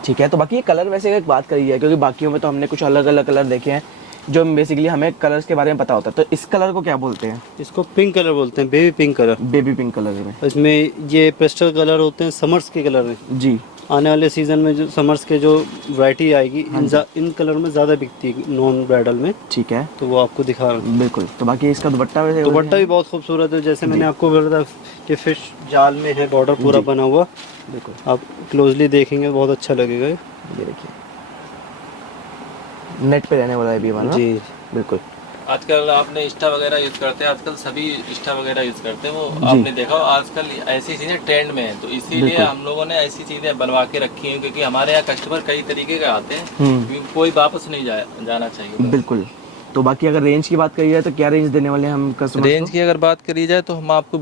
ठीक है। तो बाकी ये कलर वैसे एक बात करी है, क्योंकि बाकियों में तो हमने कुछ अलग अलग कलर देखे हैं जो बेसिकली हमें कलर्स के बारे में पता होता है। तो इस कलर को क्या बोलते हैं? इसको पिंक कलर बोलते हैं, baby pink colour. Baby pink colour में। इसमें ये पेस्टल कलर होते हैं, समर्स के कलर हैं। जी। आने वाले सीजन में जो समर्स के जो वैरायटी आएगी इन कलर में ज़्यादा बिकती है नॉन ब्राइडल में, ठीक है। तो वो आपको दिखा रहा हूँ। बिल्कुल। तो बाकी इसका दुपट्टा वैसे दुपट्टा भी बहुत खूबसूरत है, जैसे मैंने आपको बोला था कि फिश जाल में है, बॉर्डर पूरा बना हुआ। बिल्कुल आप क्लोजली देखेंगे बहुत अच्छा लगेगा ये। ये देखिए, नेट पे रहने वाला है भी हमारा। जी बिल्कुल। आजकल आपने इंस्टा वगैरह यूज करते हैं, आजकल सभी इंस्टा वगैरह यूज करते हैं, वो आपने देखा हो आजकल ऐसी चीजें ट्रेंड में है, तो इसीलिए हम लोगों ने ऐसी चीजें बनवा के रखी हैं, क्योंकि हमारे यहाँ कस्टमर कई तरीके के आते हैं, क्योंकि कोई वापस नहीं जाना चाहिए। बिल्कुल। तो बाकी अगर रेंज की बात करी जाए तो क्या रेंज देने वाले हैं हम कस्टमर? रेंज की अगर बात करी जाए तो हम आपको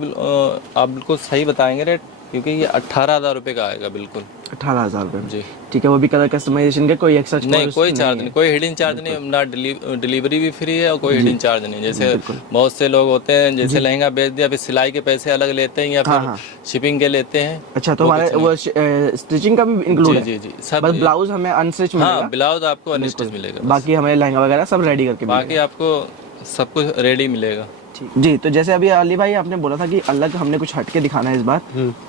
आप बिल्कुल सही बताएंगे रेट, क्योंकि ये 18,000 रुपये का आएगा बिल्कुल। 18,000 रुपये जी ठीक है। वो भी कलर कस्टमाइजेशन के कोई एक्स्ट्रा नहीं, कोई चार्ज नहीं, कोई हिडन चार्ज नहीं, ना डिलीवरी भी फ्री है और कोई हिडन चार्ज नहीं। जैसे बहुत से लोग होते हैं, जैसे लहंगा बेच दिया फिर सिलाई के पैसे अलग लेते हैं या फिर शिपिंग के लेते हैं। अच्छा, तो हमारे वो स्टिचिंग का भी इंक्लूड है? जी जी सब। बस ब्लाउज हमें अनस्टिच मिलेगा? हाँ, ब्लाउज आपको अनस्टिच मिलेगा, बाकी हमें लहंगा वगैरह सब रेडी करके बाकी आपको सब कुछ रेडी मिलेगा। जी। तो जैसे अभी अली भाई आपने बोला था कि अलग हमने कुछ हटके दिखाना है इस बार,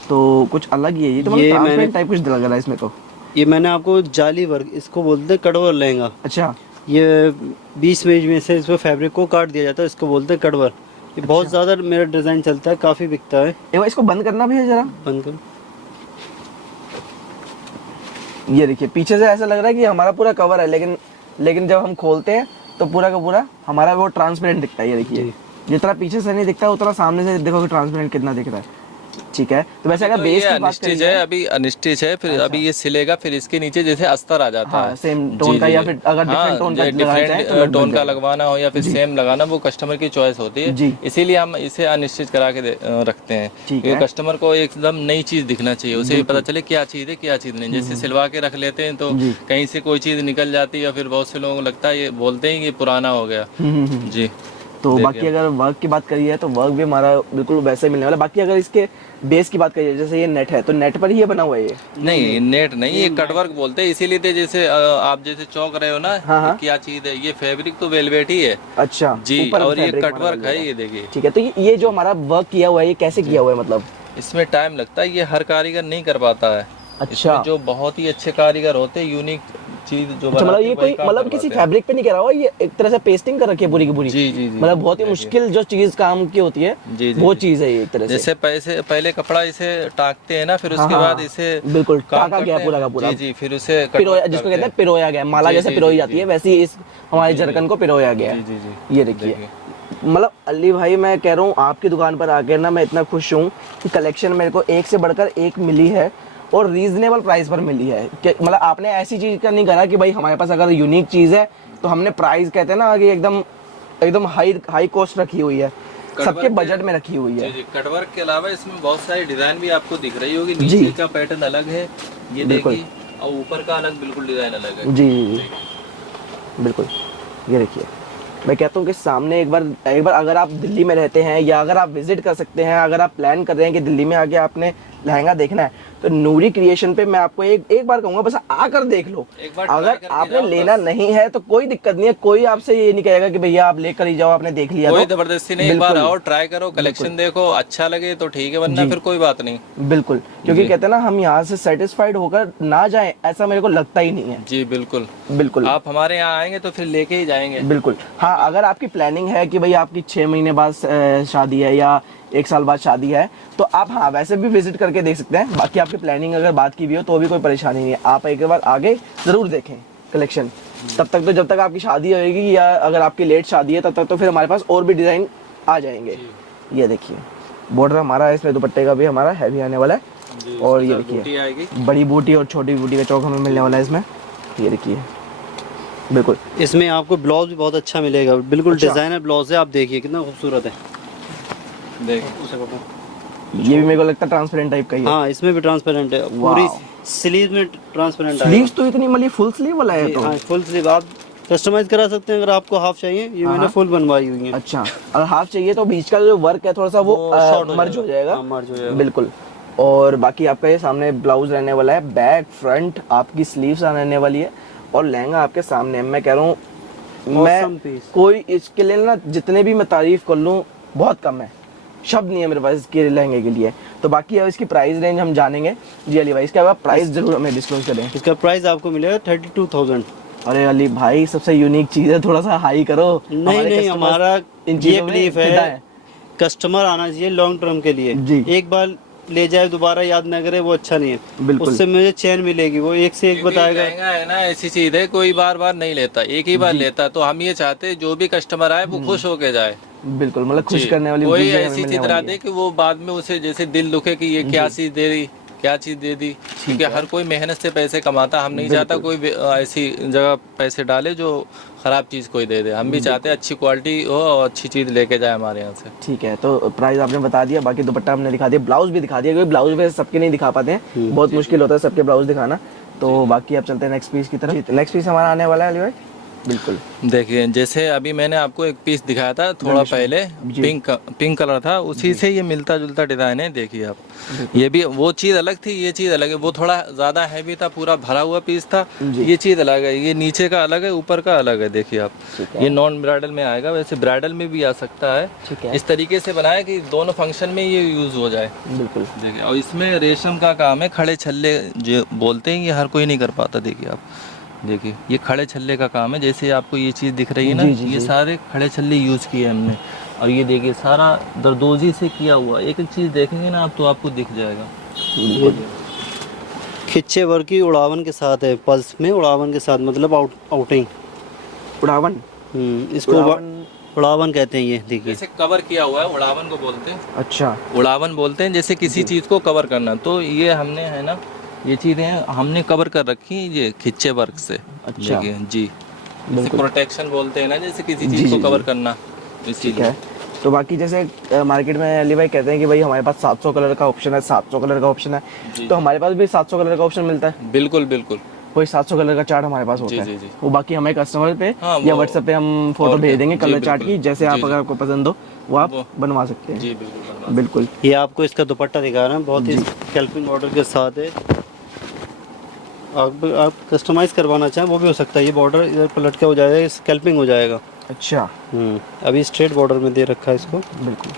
तो कुछ अलग ही है ये, तो मतलब ट्रांसपेरेंट टाइप कुछ लग रहा है इसमें। तो ये मैंने आपको जाली वर्क, इसको बोलते हैं कटवर लहंगा। अच्छा। ये 20 पेज में से इसको फैब्रिक को काट दिया जाता है, इसको बोलते हैं कटवर। ये बहुत ज़्यादा मेरा डिज़ाइन चलता है, काफ़ी बिकता है। एक बार इसको बंद करना भी है जरा, बंद कर। ये देखिए पीछे से ऐसा लग रहा है कि हमारा पूरा कवर है, लेकिन जब हम खोलते हैं तो पूरा का पूरा हमारा वो ट्रांसपेरेंट दिखता है। ये देखिए, जितना पीछे से नहीं दिखता उतना सामने से देखो कि ट्रांसपेरेंट कितना दिख रहा है। ठीक है। तो वैसे अगर बेस की बात करें, है अभी अनस्टिच है, फिर अभी ये सिलेगा, फिर इसके नीचे जैसे अस्तर आ जाता है सेम टोन का, या फिर अगर डिफरेंट टोन का लगाना चाहे तो टोन का लगवाना हो या फिर सेम लगाना, वो कस्टमर की चॉइस होती है। इसीलिए हम इसे अनस्टिच करा के रखते हैं, क्योंकि कस्टमर को एकदम नई चीज दिखना चाहिए, उसे भी पता चले क्या चीज है क्या चीज नहीं। जैसे सिलवा के रख लेते हैं तो कहीं से कोई चीज निकल जाती है, या फिर बहुत से लोगों को लगता है, ये बोलते हैं कि पुराना हो गया। जी। तो बाकी अगर वर्क की बात करी है तो वर्क भी हमारा बिल्कुल वैसे मिलने वाला है। बाकी अगर इसके बेस की बात करिए, जैसे ये नेट है तो नेट पर ही ये बना हुआ है ये? नहीं, नेट नहीं, ये कटवर्क बोलते हैं, इसीलिए तो जैसे आप जैसे चौंक रहे हो ना, क्या चीज है, ये फैब्रिक तो वेलवेट ही है। अच्छा जी, और ये कटवर्क है, ये देखिए। ठीक है। तो ये जो हमारा वर्क किया हुआ है ये कैसे किया हुआ है? मतलब इसमें टाइम लगता है, ये हर कारीगर नहीं कर पाता है। अच्छा। जो बहुत ही अच्छे कारीगर होते हैं, यूनिक चीज जो मतलब ये कोई मतलब किसी फैब्रिक पे नहीं करा हुआ, ये एक तरह से पेस्टिंग कर रखी है पूरी की पूरी। जी जी जी। मतलब बहुत ही मुश्किल जो चीज काम की होती है वो चीज है ये एक तरह से। जैसे पहले कपड़ा इसे टाकते हैं ना, फिर उसके बाद इसे बिल्कुल टाका गया पूरा का पूरा। जी जी। फिर उसे पिरोया, जिसको कहते हैं पिरोया गया, माला जैसे पिरोई जाती है वैसे इस हमारी जरकन को पिरोया गया। जी जी। ये देखिए, मतलब अली भाई मैं कह रहा हूँ आपकी दुकान पर आकर ना मैं इतना खुश हूँ कि कलेक्शन मेरे को एक से बढ़कर एक मिली है और रीजनेबल प्राइस पर मिली है। मतलब आपने ऐसी चीज का नहीं करा कि भाई हमारे पास अगर यूनिक चीज है तो हमने प्राइस कहते हैं ना कि एकदम हाई कॉस्ट रखी हुई है, सबके बजट में रखी हुई है। जी। कटवर्क के अलावा इसमें बहुत सारी डिजाइन भी आपको दिख रही होगी। नीचे का पैटर्न अलग है, ये देखिए, और ऊपर का अलग बिल्कुल डिजाइन अलग है। जी जी बिल्कुल। ये देखिए, मैं कहता हूँ कि सामने एक बार अगर आप दिल्ली में रहते हैं या अगर आप विजिट कर सकते हैं, अगर आप प्लान कर रहे हैं कि दिल्ली में आके आपने लहंगा देखना है तो नूरी क्रिएशन पे मैं आपको एक बार कहूंगा बस आकर देख लो। अगर आपने लेना नहीं है तो कोई दिक्कत नहीं है, कोई आपसे ये नहीं कहेगा कि भैया आप लेकर ही जाओ, आपने देख लिया। कोई जबरदस्ती नहीं, एक बार आओ, ट्राई करो, कलेक्शन देखो, अच्छा लगे तो ठीक है, वरना फिर कोई बात नहीं। बिल्कुल, क्योंकि कहते हैं ना हम यहाँ से सेटिस्फाइड होकर ना जाए, ऐसा मेरे को लगता ही नहीं है। जी बिल्कुल बिल्कुल। आप हमारे यहाँ आएंगे तो फिर लेके ही जाएंगे। बिल्कुल। हाँ, अगर आपकी प्लानिंग है कि भाई आपकी 6 महीने बाद शादी है या 1 साल बाद शादी है तो आप हाँ वैसे भी विजिट करके देख सकते हैं। बाकी आपकी प्लानिंग अगर बात की भी हो तो भी कोई परेशानी नहीं है, आप एक बार आगे जरूर देखें कलेक्शन। तब तक तो जब तक आपकी शादी होगी या अगर आपकी लेट शादी है तब तक तो फिर हमारे पास और भी डिजाइन आ जाएंगे। ये देखिए बॉर्डर हमारा है, इसमें दुपट्टे का भी हमारा हैवी आने वाला है। और ये देखिए बड़ी बूटी और छोटी बूटी का चौक हमें मिलने वाला है इसमें। ये देखिए बिल्कुल, इसमें आपको ब्लाउज भी बहुत अच्छा मिलेगा, बिल्कुल डिजाइनर ब्लाउज है। आप देखिए कितना खूबसूरत है, ये भी मेरे को लगता है ट्रांसपेरेंट टाइप का ही है। हाँ, इसमें भी ट्रांसपेरेंट है, पूरी स्लीव में ट्रांसपेरेंट है। स्लीव्स तो इतनी मतलब फुल स्लीव वाला है तो? हाँ, फुल स्लीव। आप कस्टमाइज करा सकते हैं अगर आपको हाफ चाहिए, ये मैंने फुल बनवाई हुई है। अच्छा, अगर हाफ चाहिए तो बीच का जो वर्क है थोड़ा सा वो मर्ज हो जाएगा। मर्ज हो जाएगा बिल्कुल। और बाकी आपका ये सामने ब्लाउज रहने वाला है, बैक फ्रंट आपकी स्लीव्स रहने वाली है और लहंगा आपके सामने। मैं कह रहा हूँ मैं कोई इसके लिए ना जितने भी मैं तारीफ कर लूँ बहुत कम है, शब्द नहीं है मेरे पास इसके लहंगे के लिए। तो बाकी अब इसकी प्राइस रेंज हम जानेंगे। जी अली भाई, इसका प्राइस जरूर हमें डिस्क्लोज करें। इसका प्राइस आपको मिलेगा 32,000। अरे अली भाई सबसे यूनिक चीज है, थोड़ा सा हाई करो। नहीं, हमारा ये बिलीफ है कस्टमर आना चाहिए लॉन्ग टर्म के लिए जी। एक बार ले जाए दोबारा याद न करे, वो अच्छा नहीं है। बिल्कुल। उससे मुझे चैन मिलेगी, वो एक से एक बताएगा। लहंगा है ना ऐसी चीज है, कोई बार बार नहीं लेता, एक ही बार लेता। तो हम ये चाहते हैं जो भी कस्टमर आए वो खुश होके जाए। बिल्कुल, मतलब खुश करने वाली कोई चीज़ें हमें ऐसी मिलने चीज ना वाली दे है। कि वो बाद में उसे जैसे दिल दुखे कि ये क्या चीज दे दी, क्या चीज दे दी। क्योंकि हर कोई मेहनत से पैसे कमाता, हम नहीं चाहता कोई ऐसी जगह पैसे डाले जो खराब चीज कोई दे दे। हम भी चाहते हैं अच्छी क्वालिटी हो और अच्छी चीज लेके जाए हमारे यहाँ से। ठीक है, तो प्राइस आपने बता दिया, बाकी दुपट्टा हमने दिखा दिया, ब्लाउज भी दिखा दिया, क्योंकि ब्लाउज वैसे सबके नहीं दिखा पाते हैं, बहुत मुश्किल होता है सबके ब्लाउज दिखाना। तो बाकी अब चलते हैं नेक्स्ट पीस की तरफ। नेक्स्ट पीस हमारा आने वाला है अली भाई। बिल्कुल, देखिए जैसे अभी मैंने आपको एक पीस दिखाया था थोड़ा पहले, पिंक कलर था, उसी से ये मिलता जुलता डिजाइन है। देखिए आप, ये भी वो चीज़ अलग थी, ये चीज़ अलग है। वो थोड़ा ज़्यादा हैवी था, पूरा भरा हुआ पीस था, ये चीज़ अलग है। ये नीचे का अलग है, ऊपर का अलग है। देखिए आप, ये नॉन ब्राइडल में आएगा, वैसे ब्राइडल में भी आ सकता है। इस तरीके से बनाया कि दोनों फंक्शन में ये यूज़ हो जाए। बिल्कुल। देखिए, और इसमें रेशम का काम है, खड़े छल्ले जो बोलते हैं, ये हर कोई नहीं कर पाता। देखिए आप, देखिए ये खड़े छल्ले का काम है। जैसे आपको ये चीज़ दिख रही है ना, ये सारे खड़े छल्ले यूज़ किए हमने। और ये देखिए सारा दरदोजी से किया हुआ। एक एक चीज़ देखेंगे ना आप तो आपको दिख जाएगा। खिच्चे वर्क की उड़ावन के साथ है, पल्स में उड़ावन के साथ, मतलब आउटिंग उड़ावन। इसको उड़ावन कहते हैं। ये देखिए जैसे कवर किया हुआ है, उड़ावन को बोलते हैं। अच्छा, उड़ावन बोलते हैं जैसे किसी चीज़ को कवर करना। तो ये हमने है ना, ये चीज़ें हमने कवर कर रखी हैं ये खिच्चे वर्क से। अच्छा। देखिए जी, जैसे प्रोटेक्शन बोलते हैं ना, जैसे किसी चीज़ को कवर करना, ठीक है। तो बाकी जैसे मार्केट में अली भाई कहते हैं कि भाई हमारे पास 700 कलर का ऑप्शन है, 700 कलर का ऑप्शन है, तो हमारे पास भी 700 कलर का ऑप्शन मिलता है। बिल्कुल बिल्कुल, कोई 700 कलर का चार्ट हमारे पास होता है। जी। वो बाकी हमें कस्टमर पे हाँ, या व्हाट्सएप पे हम फोटो भेज देंगे कलर चार्ट की, जैसे आप जी, अगर आपको पसंद हो वो आप बनवा सकते हैं। जी बिल्कुल। बिल्कुल। ये आपको इसका दुपट्टा दिखा रहे हैं, बहुत ही स्कैल्पिंग बॉर्डर के साथ है। आप कस्टमाइज करवाना चाहें वो भी हो सकता है। ये बॉर्डर इधर पलट के हो जाएगा, स्कैल्पिंग हो जाएगा। अच्छा, अभी स्ट्रेट बॉर्डर में दे रखा है इसको। बिल्कुल,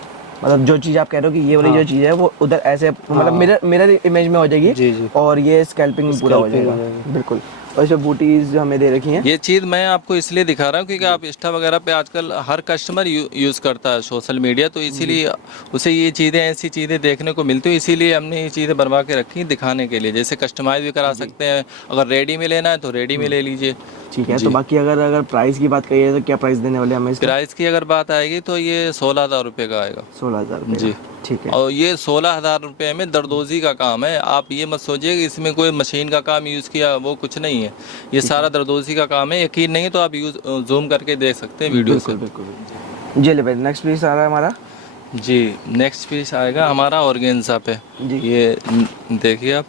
मतलब जो चीज़ आप कह रहे हो कि ये वाली जो चीज़ है वो उधर ऐसे मतलब मिरर इमेज में हो जाएगी। जी। और ये स्कैल्पिंग पूरा हो जाएगा। बिल्कुल। और इसमें बूटीज हमें दे रखी हैं। ये चीज़ मैं आपको इसलिए दिखा रहा हूँ क्योंकि आप इंस्टा वगैरह पे आजकल हर कस्टमर यूज़ करता है सोशल मीडिया, तो इसीलिए उसे ये चीज़ें ऐसी चीज़ें देखने को मिलती है। इसीलिए हमने ये चीज़ें बनवा के रखी हैं दिखाने के लिए। जैसे कस्टमाइज भी करा सकते हैं, अगर रेडी में लेना है तो रेडी में ले लीजिए। ठीक है। तो बाकी अगर प्राइस की बात करिए तो क्या प्राइस देने वाले हमें इसका? प्राइस की अगर बात आएगी तो ये 16,000 रुपये का आएगा। 16,000 जी। ठीक है। और ये 16,000 रुपये में दरदोजी का काम है। आप ये मत सोचिए कि इसमें कोई मशीन का काम यूज़ किया, वो कुछ नहीं है। ये सारा दरदोजी का काम है। यकीन नहीं तो आप जूम करके देख सकते हैं वीडियो से। बिल्कुल। जी ले नेक्स्ट पीस आ रहा है हमारा। जी, नेक्स्ट पीस आएगा हमारा ऑर्गेन्जा पे। जी। ये देखिए आप,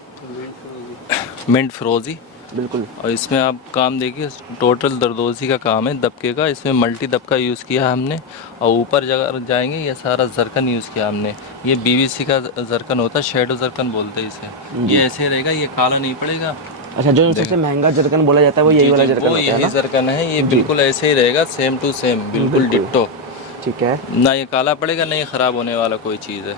मिंट फ्रोजी। बिल्कुल। और इसमें आप काम देखिए, टोटल दरदोजी का काम है, दबके का। इसमें मल्टी दबका यूज़ किया हमने। और ऊपर जगह जाएंगे ये सारा जरकन यूज़ किया हमने। ये बीवीसी का जरकन होता है, शेडो जरकन बोलते हैं इसे। ये ऐसे रहेगा, ये काला नहीं पड़ेगा। अच्छा, जो सबसे महंगा जरकन बोला जाता है वो यही वाला जरकन वो यही जरकन है। ये बिल्कुल ऐसे ही रहेगा, सेम टू सेम, बिल्कुल डिट्टो। ठीक है। ना ये काला पड़ेगा, ना ये ख़राब होने वाला कोई चीज़ है।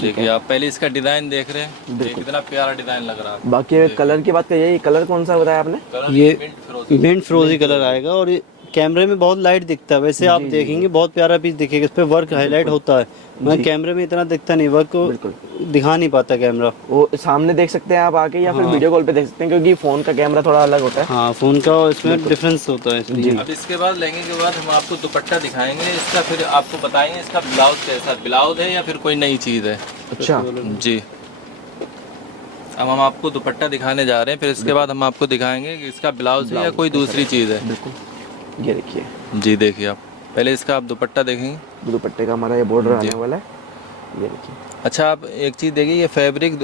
देखिए आप पहले इसका डिज़ाइन देख रहे हैं, कितना प्यारा डिज़ाइन लग रहा है। बाकी कलर की बात करिए, कलर कौन सा बताया आपने? ये मिंट फ्रोजी कलर आएगा और ये कैमरे में बहुत लाइट दिखता है। वैसे आप देखेंगे बहुत प्यारा पीस दिखेगा, इस पे वर्क हाईलाइट होता है। मैं कैमरे में इतना दिखता नहीं, वर्क को दिखा नहीं पाता कैमरा। वो सामने देख सकते हैं आप आके, या फिर वीडियो कॉल पे देख सकते हैं, क्योंकि फोन का कैमरा थोड़ा अलग होता है। हाँ, फोन का इसमें डिफरेंस होता है इसलिए। अब इसके बाद लेंगे के बाद हम आपको दुपट्टा दिखाएंगे इसका, फिर आपको बताएंगे इसका ब्लाउज कैसा ब्लाउज है या फिर कोई नई चीज़ है। अच्छा जी, अब हम आपको दुपट्टा दिखाने जा रहे हैं, फिर इसके बाद हम आपको दिखाएंगे कि इसका ब्लाउज है या कोई दूसरी चीज़ है। बिल्कुल। ये देखिए जी, देखिए आप पहले इसका आप दुपट्टा देखेंगे। दुपट्टे का हमारा ये बॉर्डर आने वाला है, ये देखिए। अच्छा, आप एक चीज़ देखिए, ये फैब्रिक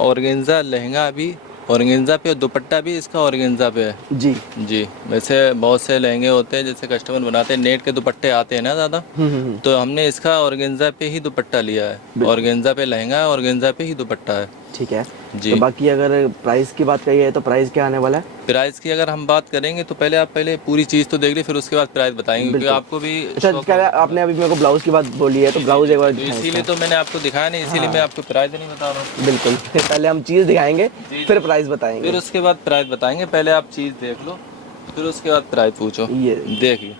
ऑर्गेन्जा लहंगा अभी ऑर्गेन्जा पे, और दुपट्टा भी इसका ऑर्गेन्जा पे है जी। जी। वैसे बहुत से लहंगे होते हैं जैसे कस्टमर बनाते हैं, नेट के दुपट्टे आते हैं ना ज़्यादा, तो हमने इसका ऑर्गेन्जा पे ही दुपट्टा लिया है। ऑर्गेन्जा पे लहंगा है, ऑर्गेन्जा पे ही दुपट्टा है ठीक है जी। तो बाकी अगर प्राइस की बात करिए तो प्राइस क्या आने वाला है? प्राइस की अगर हम बात करेंगे तो पहले आप पूरी चीज़ तो देख ली, फिर उसके बाद प्राइस बताएंगे, क्योंकि आपको भी अच्छा क्या आपने अभी मेरे को ब्लाउज की बात बोली है, तो ब्लाउज एक बार दिखाएं इसीलिए तो मैंने आपको दिखाया नहीं, इसीलिए मैं आपको प्राइस नहीं बता रहा हूँ। बिल्कुल पहले हम चीज़ दिखाएंगे फिर प्राइस बताएंगे। फिर उसके बाद प्राइस बताएंगे, पहले आप चीज़ देख लो फिर उसके बाद प्राइस पूछो। ये देखिए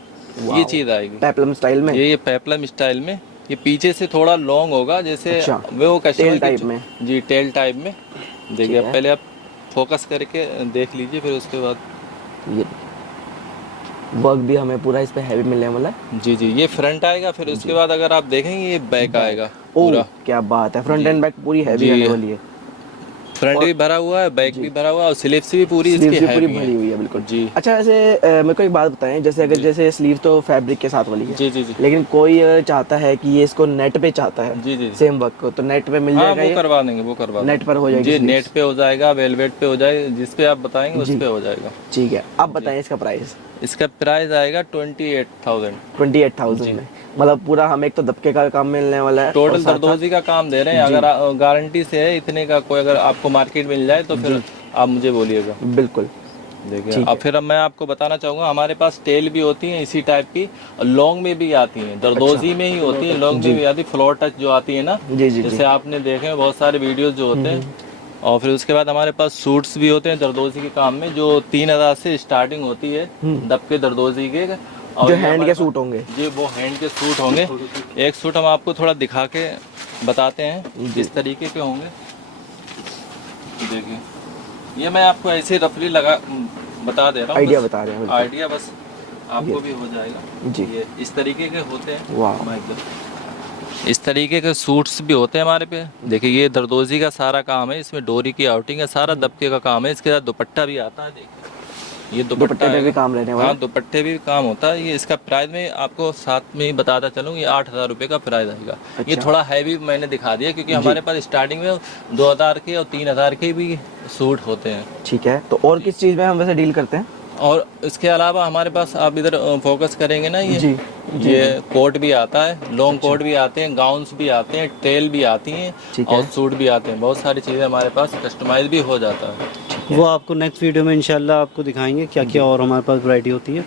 ये चीज़ आएगी पेप्लम स्टाइल में, ये पेप्लम स्टाइल में। ये पीछे से थोड़ा लॉन्ग होगा, जैसे अच्छा, वो कस्टमर टेल टाइप में। जी टेल टाइप में। देखिए अब पहले आप फोकस करके देख लीजिए, फिर उसके बाद ये वर्क भी हमें पूरा इस पे हैवी मिलने वाला है। जी ये फ्रंट आएगा, फिर उसके बाद अगर आप देखेंगे ये बैक आएगा ओ पूरा। क्या बात है, फ्रंट एंड बैक पूरी हैवी आने वाली है। फ्रंट भी भरा हुआ है, बैक भी भरा हुआ है, और स्लीव्स भी पूरी स्लीव्स इसकी भी पूरी हैवी भरी है हुई है बिल्कुल जी। अच्छा वैसे मेरे को एक बात बताएं, जैसे अगर जैसे स्लीव तो फैब्रिक के साथ वाली है जी लेकिन कोई चाहता है कि ये इसको नेट पे चाहता है जी सेम वर्क को, तो नेट पे मिल हाँ जाएगा वो ये? करवा देंगे, वो करवा नेट पर हो जाएगी जी। sleeves? नेट पे हो जाएगा, वेलवेट पे हो जाएगा, जिस पे आप बताएंगे उस पे हो जाएगा। ठीक है आप बताएं इसका प्राइस। इसका प्राइस आएगा 28,000 28,000 में, मतलब पूरा हमें एक तो दबके का काम मिलने वाला है, टोटल दरदोजी का काम दे रहे हैं। अगर गारंटी से है इतने का, कोई अगर आपको मार्केट मिल जाए तो फिर आप मुझे बोलिएगा। बिल्कुल देखिए अब फिर मैं आपको बताना चाहूँगा, हमारे पास टेल भी होती है इसी टाइप की, और लॉन्ग में भी आती हैं, दरदोजी में ही होती है, लॉन्ग में भी आती है, फ्लोर टच जो आती है ना, जी जी जैसे आपने देखे हैं बहुत सारे वीडियोस जो होते हैं। और फिर उसके बाद हमारे पास सूट्स भी होते हैं दरदोजी के काम में, जो 3,000 से स्टार्टिंग होती है दबके दरदोजी के। और जो ये हैंड हमारे के पास- सूट होंगे जी वो हैंड के सूट होंगे। एक सूट हम आपको थोड़ा दिखा के बताते हैं किस तरीके के होंगे। देखिए ये मैं आपको ऐसे रफली बता दे रहा हूँ, आइडिया बता रहे हैं बिल्कुल। आइडिया बस आपको भी हो जाएगा जी। ये इस तरीके के होते हैं। वाह इस तरीके के सूट्स भी होते हैं हमारे पे। देखिए ये दरदोजी का सारा काम है, इसमें डोरी की आउटिंग है, सारा दबके का काम है। इसके साथ दुपट्टा भी आता है। देखिए ये दुपट्टे दुपट्टा पे भी है। काम रहने वाला हाँ है। दुपट्टे भी काम होता है। ये इसका प्राइस में आपको साथ में ही बताता चलूँ, ये 8,000 रुपये का प्राइस आएगा। ये थोड़ा हैवी मैंने दिखा दिया क्योंकि हमारे पास स्टार्टिंग में 2,000 के और 3,000 के भी सूट होते हैं। ठीक है तो और किस चीज़ में हम वैसे डील करते हैं? और इसके अलावा हमारे पास आप इधर फोकस करेंगे ना, जी, ये कोट भी आता है, लॉन्ग कोट भी आते हैं, गाउन्स भी आते हैं, टेल भी आती हैं और सूट भी आते हैं। बहुत सारी चीज़ें हमारे पास कस्टमाइज भी हो जाता है। वो आपको नेक्स्ट वीडियो में इंशाल्लाह आपको दिखाएंगे क्या क्या और हमारे पास वैरायटी होती है।